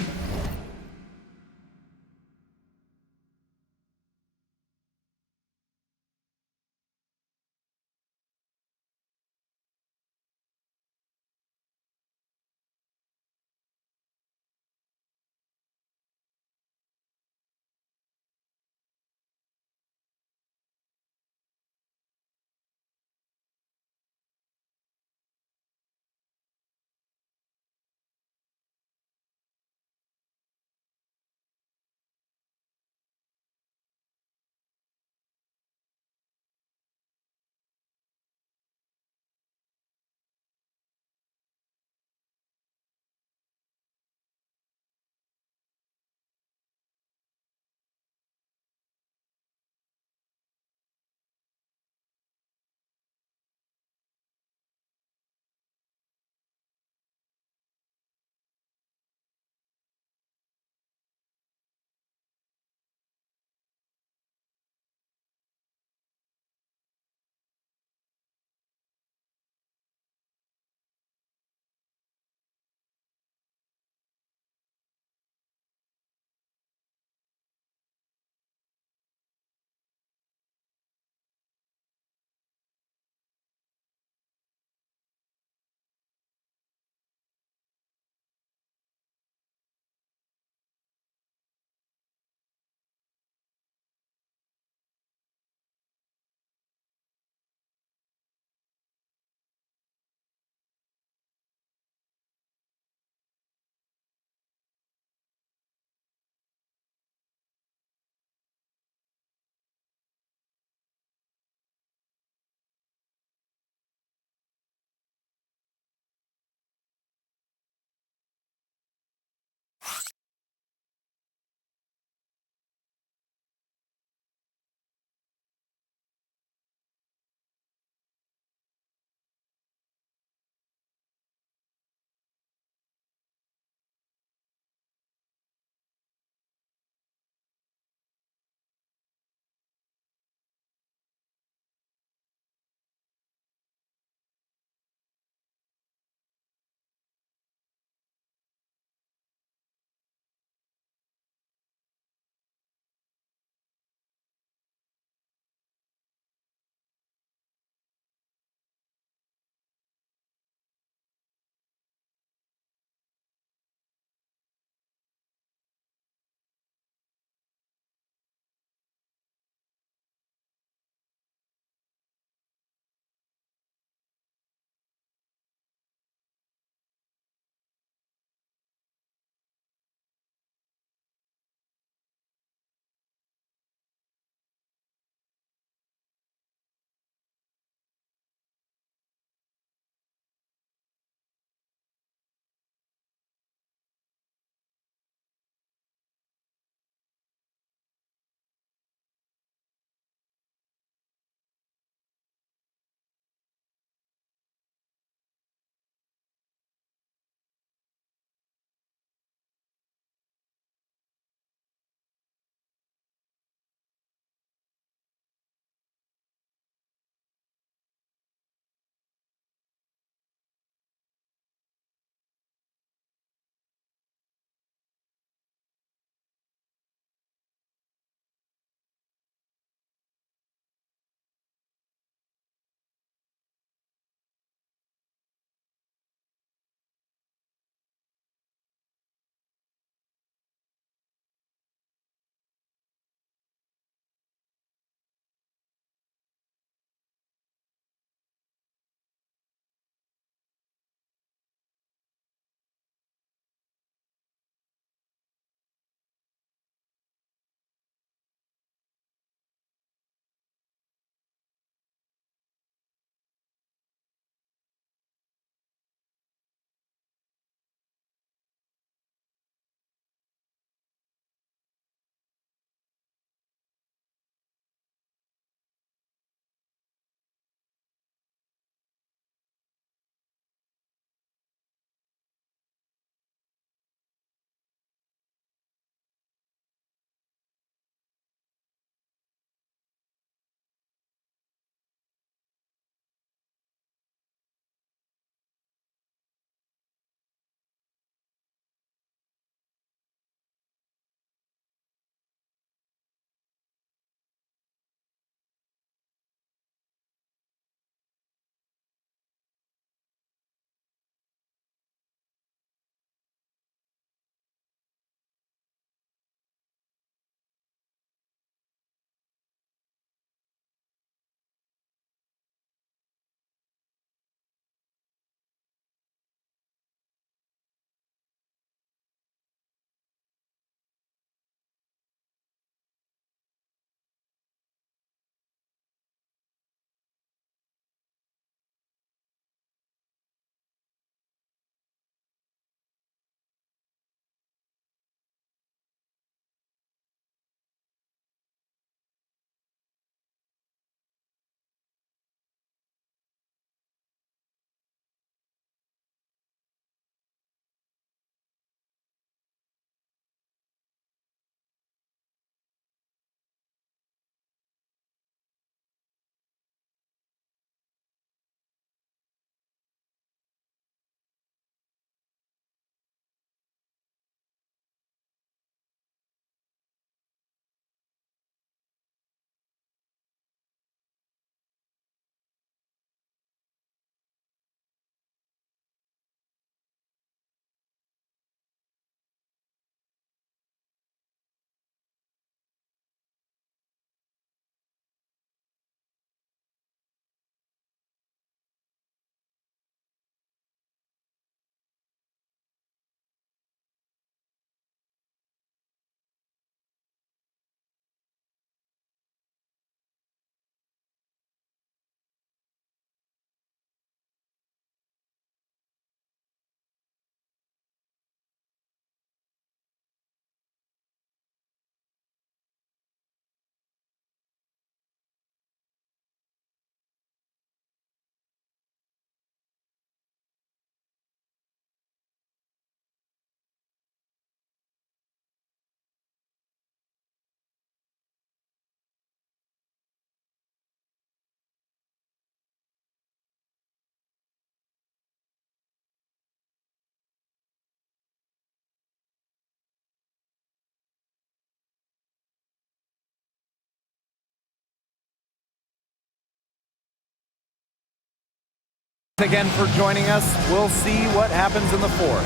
Again for joining us. We'll see what happens in the fourth.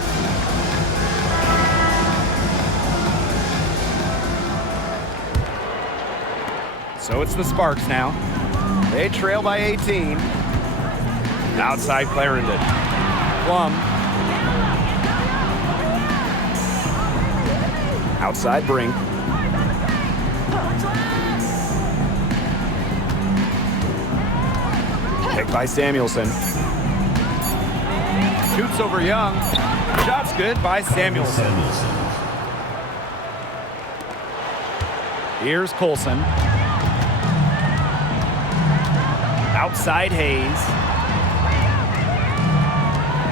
So it's the Sparks now. They trail by 18. Outside Clarendon. Plum. Outside Brink. Picked by Samuelson. Shoots over Young. Shot's good by Samuelson. Here's Colson. Outside Hayes.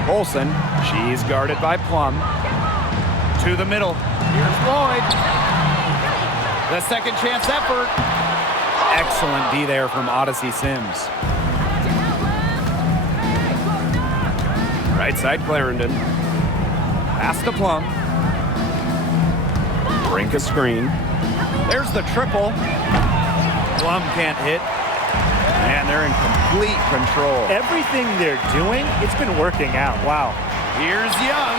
Colson. She's guarded by Plum. To the middle. Here's Lloyd. The second chance effort. Excellent D there from Odyssey Sims. Right side Clarendon. Pass to Plum. Brink a screen. There's the triple. Plum can't hit. And they're in complete control. Everything they're doing, it's been working out. Wow. Here's Young.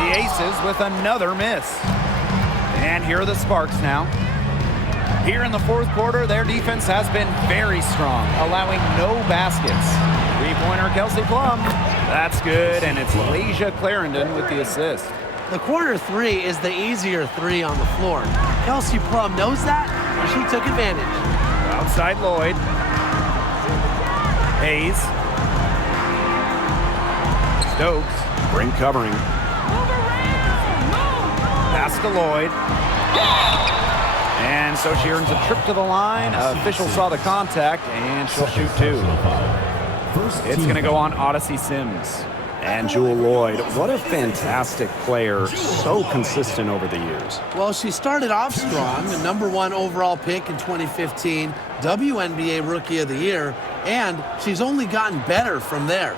The Aces with another miss. And here are the Sparks now. Here in the fourth quarter, their defense has been very strong, allowing no baskets. Three-pointer Kelsey Plum. That's good, and it's Lasia Clarendon with the assist. The corner three is the easier three on the floor. Kelsey Plum knows that, and she took advantage. Outside Lloyd. Hayes. Stokes. Brink covering. Pass to Lloyd. And so she earns a trip to the line. Official saw the contact, and she'll shoot two. It's going to go on Odyssey Sims. And Jewel Lloyd, what a fantastic player, so consistent over the years. Well, she started off strong, the #1 overall pick in 2015, WNBA Rookie of the Year, and she's only gotten better from there.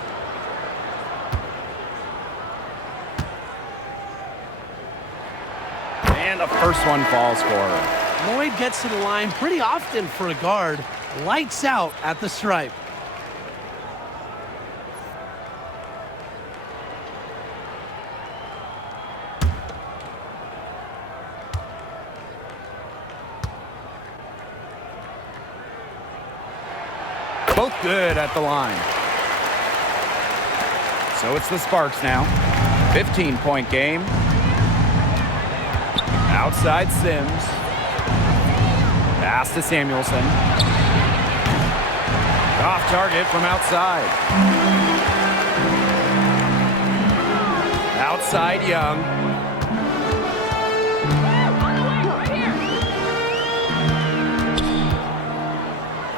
And the first one falls for her. Lloyd gets to the line pretty often for a guard. Lights out at the stripe. Both good at the line. So it's the Sparks now. 15-point game. Outside Sims. Pass to Samuelson. Off target from outside. Outside Young.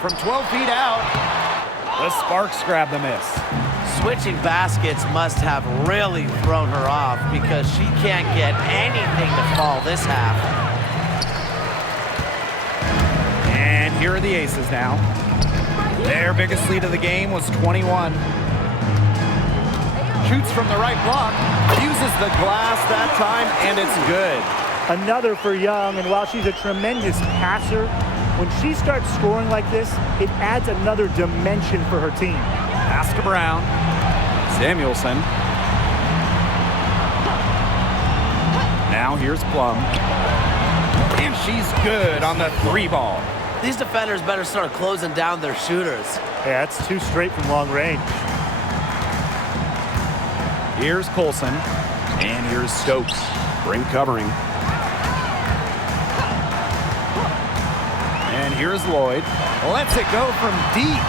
From 12 feet out, the Sparks grab the miss. Switching baskets must have really thrown her off because she can't get anything to fall this half. And here are the Aces now. Their biggest lead of the game was 21. Shoots from the right block, uses the glass that time, and it's good. Another for Young, and while she's a tremendous passer, when she starts scoring like this, it adds another dimension for her team. Pass to Brown. Samuelson. Now here's Plum. And she's good on the three ball. These defenders better start closing down their shooters. Yeah, that's two straight from long range. Here's Colson. And here's Stokes. Brink covering. And here's Lloyd. Lets it go from deep.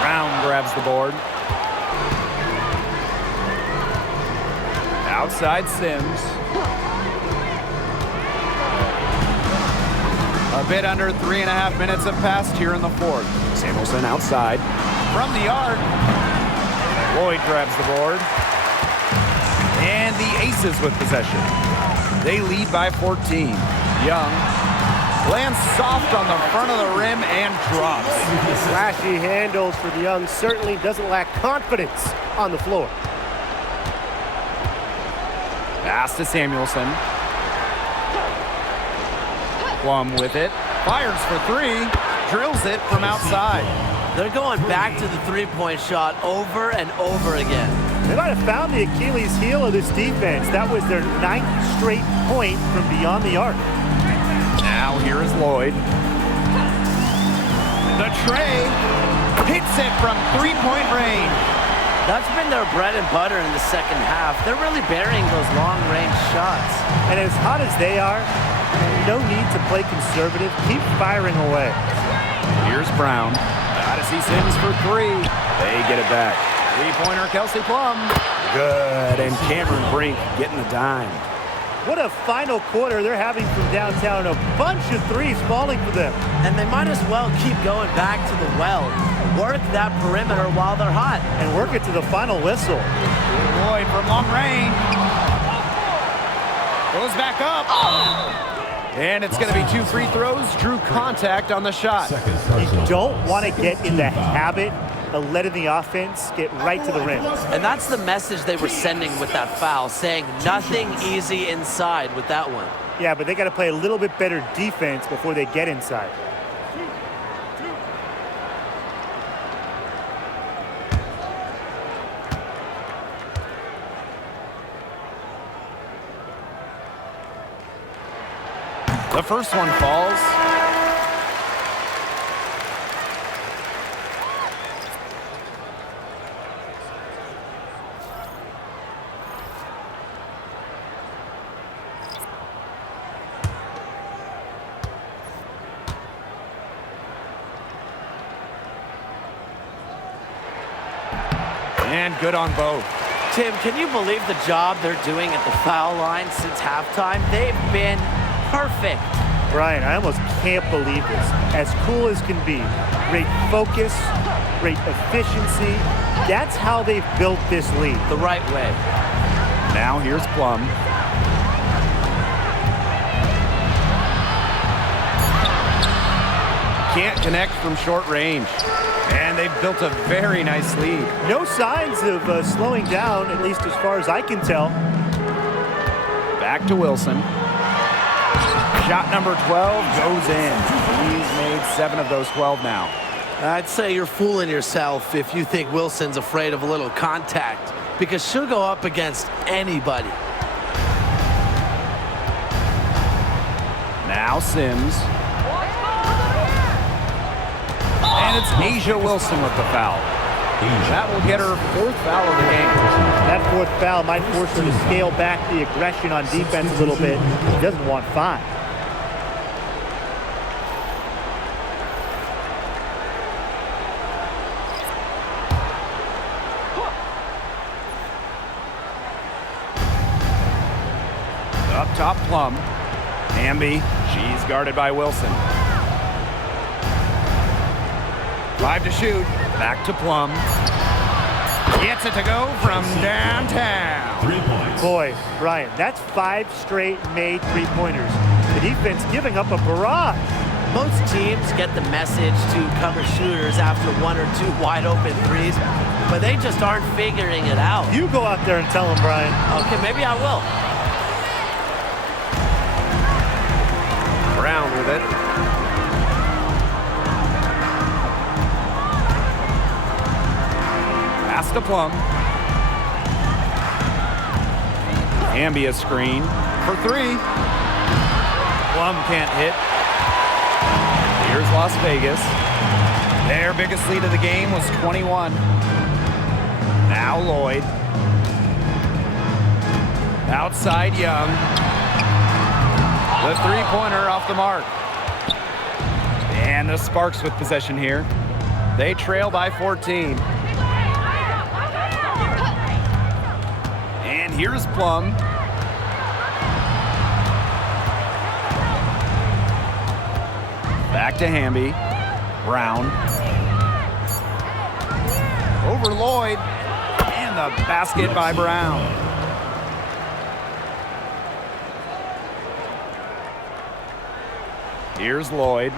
Brown grabs the board. Outside Sims. A bit under 3.5 minutes have passed here in the fourth. Samuelson outside. From the arc. Lloyd grabs the board. And the Aces with possession. They lead by 14. Young lands soft on the front of the rim and drops. Flashy handles for the Young. Certainly doesn't lack confidence on the floor. Pass to Samuelson. Plum with it. Fires for three. Drills it from outside. They're going back to the three-point shot over and over again. They might have found the Achilles heel of this defense. That was their 9th straight point from beyond the arc. Now here is Lloyd. The tray hits it from three-point range. That's been their bread and butter in the second half. They're really burying those long-range shots. And as hot as they are, no need to play conservative. Keep firing away. Here's Brown. Gotta see Sims for three. They get it back. Three-pointer, Kelsey Plum. Good, and Cameron Brink getting the dime. What a final quarter they're having from downtown. A bunch of threes falling for them. And they might as well keep going back to the well. Work that perimeter while they're hot. And work it to the final whistle. Lloyd from long range. Goes back up. And it's going to be 2 free throws. Drew contact on the shot. You don't want to get in the habit of letting the offense get right to the rim. And that's the message they were sending with that foul, saying nothing easy inside with that one. Yeah, but they got to play a little bit better defense before they get inside. The first one falls. And good on both. Tim, can you believe the job they're doing at the foul line since halftime? They've been perfect. Brian, I almost can't believe this. As cool as can be. Great focus, great efficiency. That's how they've built this lead. The right way. Now here's Plum. Can't connect from short range. And they've built a very nice lead. No signs of slowing down, at least as far as I can tell. Back to Wilson. Shot number 12 goes in. He's made 7 of those 12 now. I'd say you're fooling yourself if you think Wilson's afraid of a little contact, because she'll go up against anybody. Now Sims. And it's Asia Wilson with the foul. That will get her 4th foul of the game. That 4th foul might force her to scale back the aggression on defense a little bit. She doesn't want 5. Up top, Plum. Hamby, she's guarded by Wilson. 5 to shoot. Back to Plum. Gets it to go from downtown. 3 points. Boy, Brian, that's 5 straight made three-pointers. The defense giving up a barrage. Most teams get the message to cover shooters after 1 or 2 wide-open threes, but they just aren't figuring it out. You go out there and tell them, Brian. Okay, maybe I will. Brown with it. Pass to Plum. Hamby a screen for 3. Plum can't hit. Here's Las Vegas. Their biggest lead of the game was 21. Now Lloyd. Outside Young. The three-pointer off the mark. And the Sparks with possession here. They trail by 14. And here's Plum. Back to Hamby. Brown. Over Lloyd. And the basket by Brown. Here's Lloyd.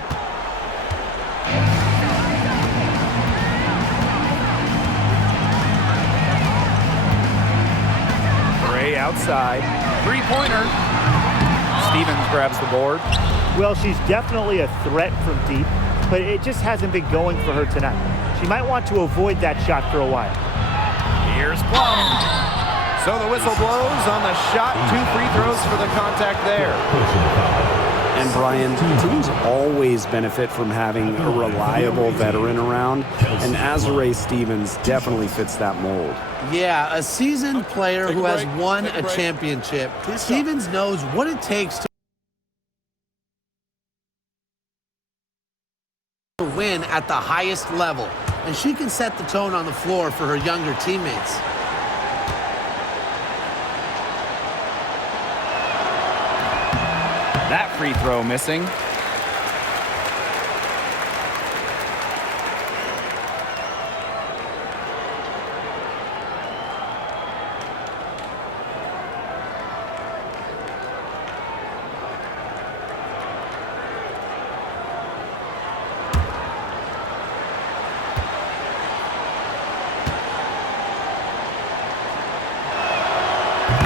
Gray outside. Three-pointer. Stevens grabs the board. Well, she's definitely a threat from deep, but it just hasn't been going for her tonight. She might want to avoid that shot for a while. Here's Plum. So the whistle blows on the shot. 2 free throws for the contact there. And Brian, teams always benefit from having a reliable veteran around, and Azurá Stevens definitely fits that mold. Yeah, a seasoned player who has won a championship. Stevens knows what it takes to win at the highest level, and she can set the tone on the floor for her younger teammates. That free throw missing.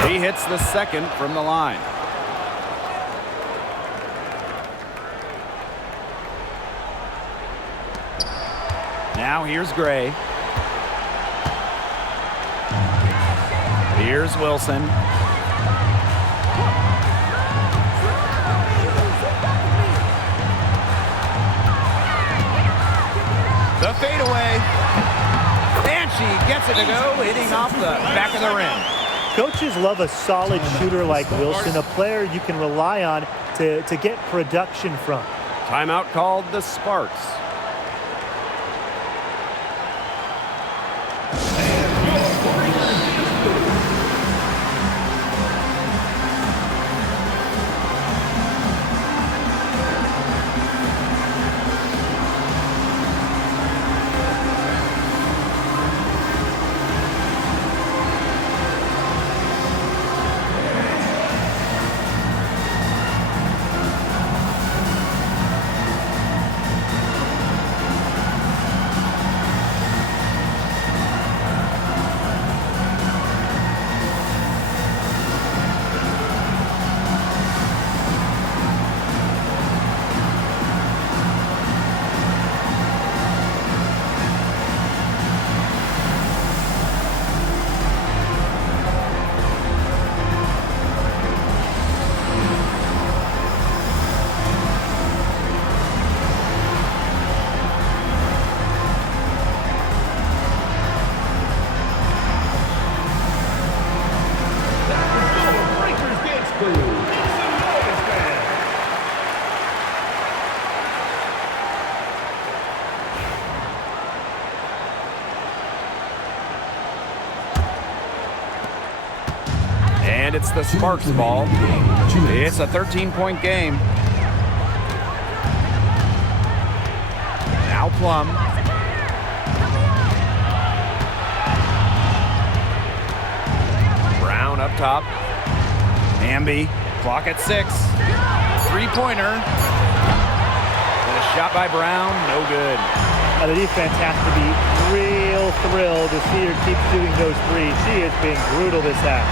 He hits the second from the line. Now here's Gray. Here's Wilson. The fadeaway. And she gets it to go, hitting off the back of the rim. Coaches love a solid shooter like Wilson, a player you can rely on to get production from. Timeout called the Sparks. And it's the Sparks ball. It's a 13-point game. Now Plum. Brown up top. Hamby. Clock at 6. Three-pointer. And a shot by Brown. No good. The defense has to be real thrilled to see her keep shooting those threes. She has been brutal this half.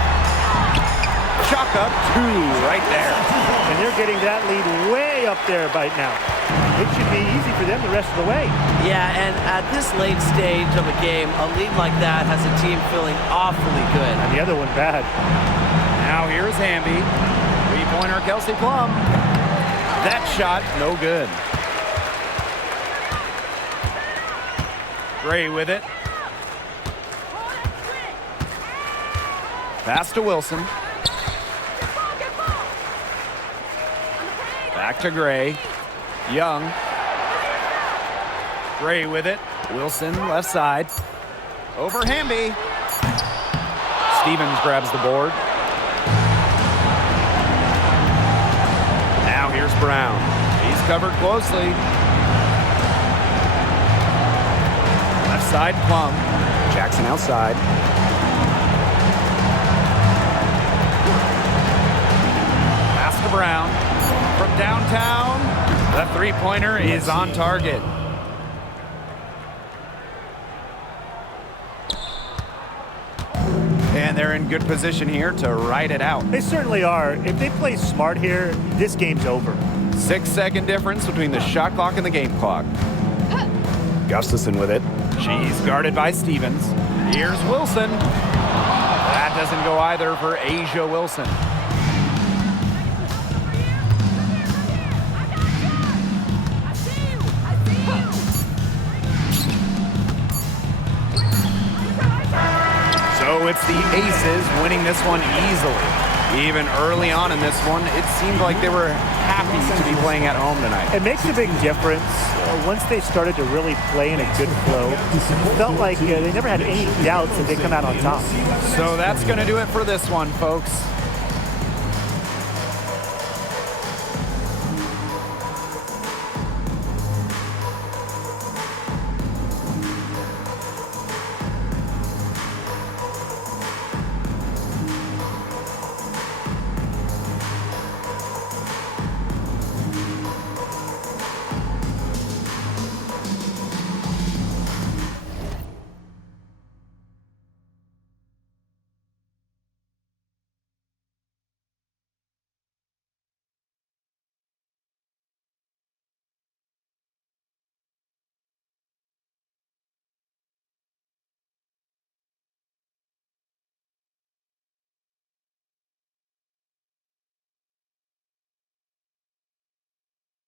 Chalk up 2 right there. And they're getting that lead way up there right now. It should be easy for them the rest of the way. Yeah, and at this late stage of a game, a lead like that has a team feeling awfully good. And the other one bad. Now here's Hamby. Three-pointer Kelsey Plum. That shot, no good. Gray with it. Pass to Wilson. Back to Gray. Young. Gray with it. Wilson left side. Over Hamby. Stevens grabs the board. Now here's Brown. He's covered closely. Left side Plum. Jackson outside. Pass to Brown. From downtown, the three-pointer is on target. And they're in good position here to ride it out. They certainly are. If they play smart here, this game's over. 6-second difference between the shot clock and the game clock. Gustafson with it. She's guarded by Stevens. Here's Wilson. That doesn't go either for Asia Wilson. So it's the Aces winning this one easily. Even early on in this one, it seemed like they were happy to be playing at home tonight. It makes a big difference. Once they started to really play in a good flow, it felt like they never had any doubts that they'd come out on top. So that's going to do it for this one, folks.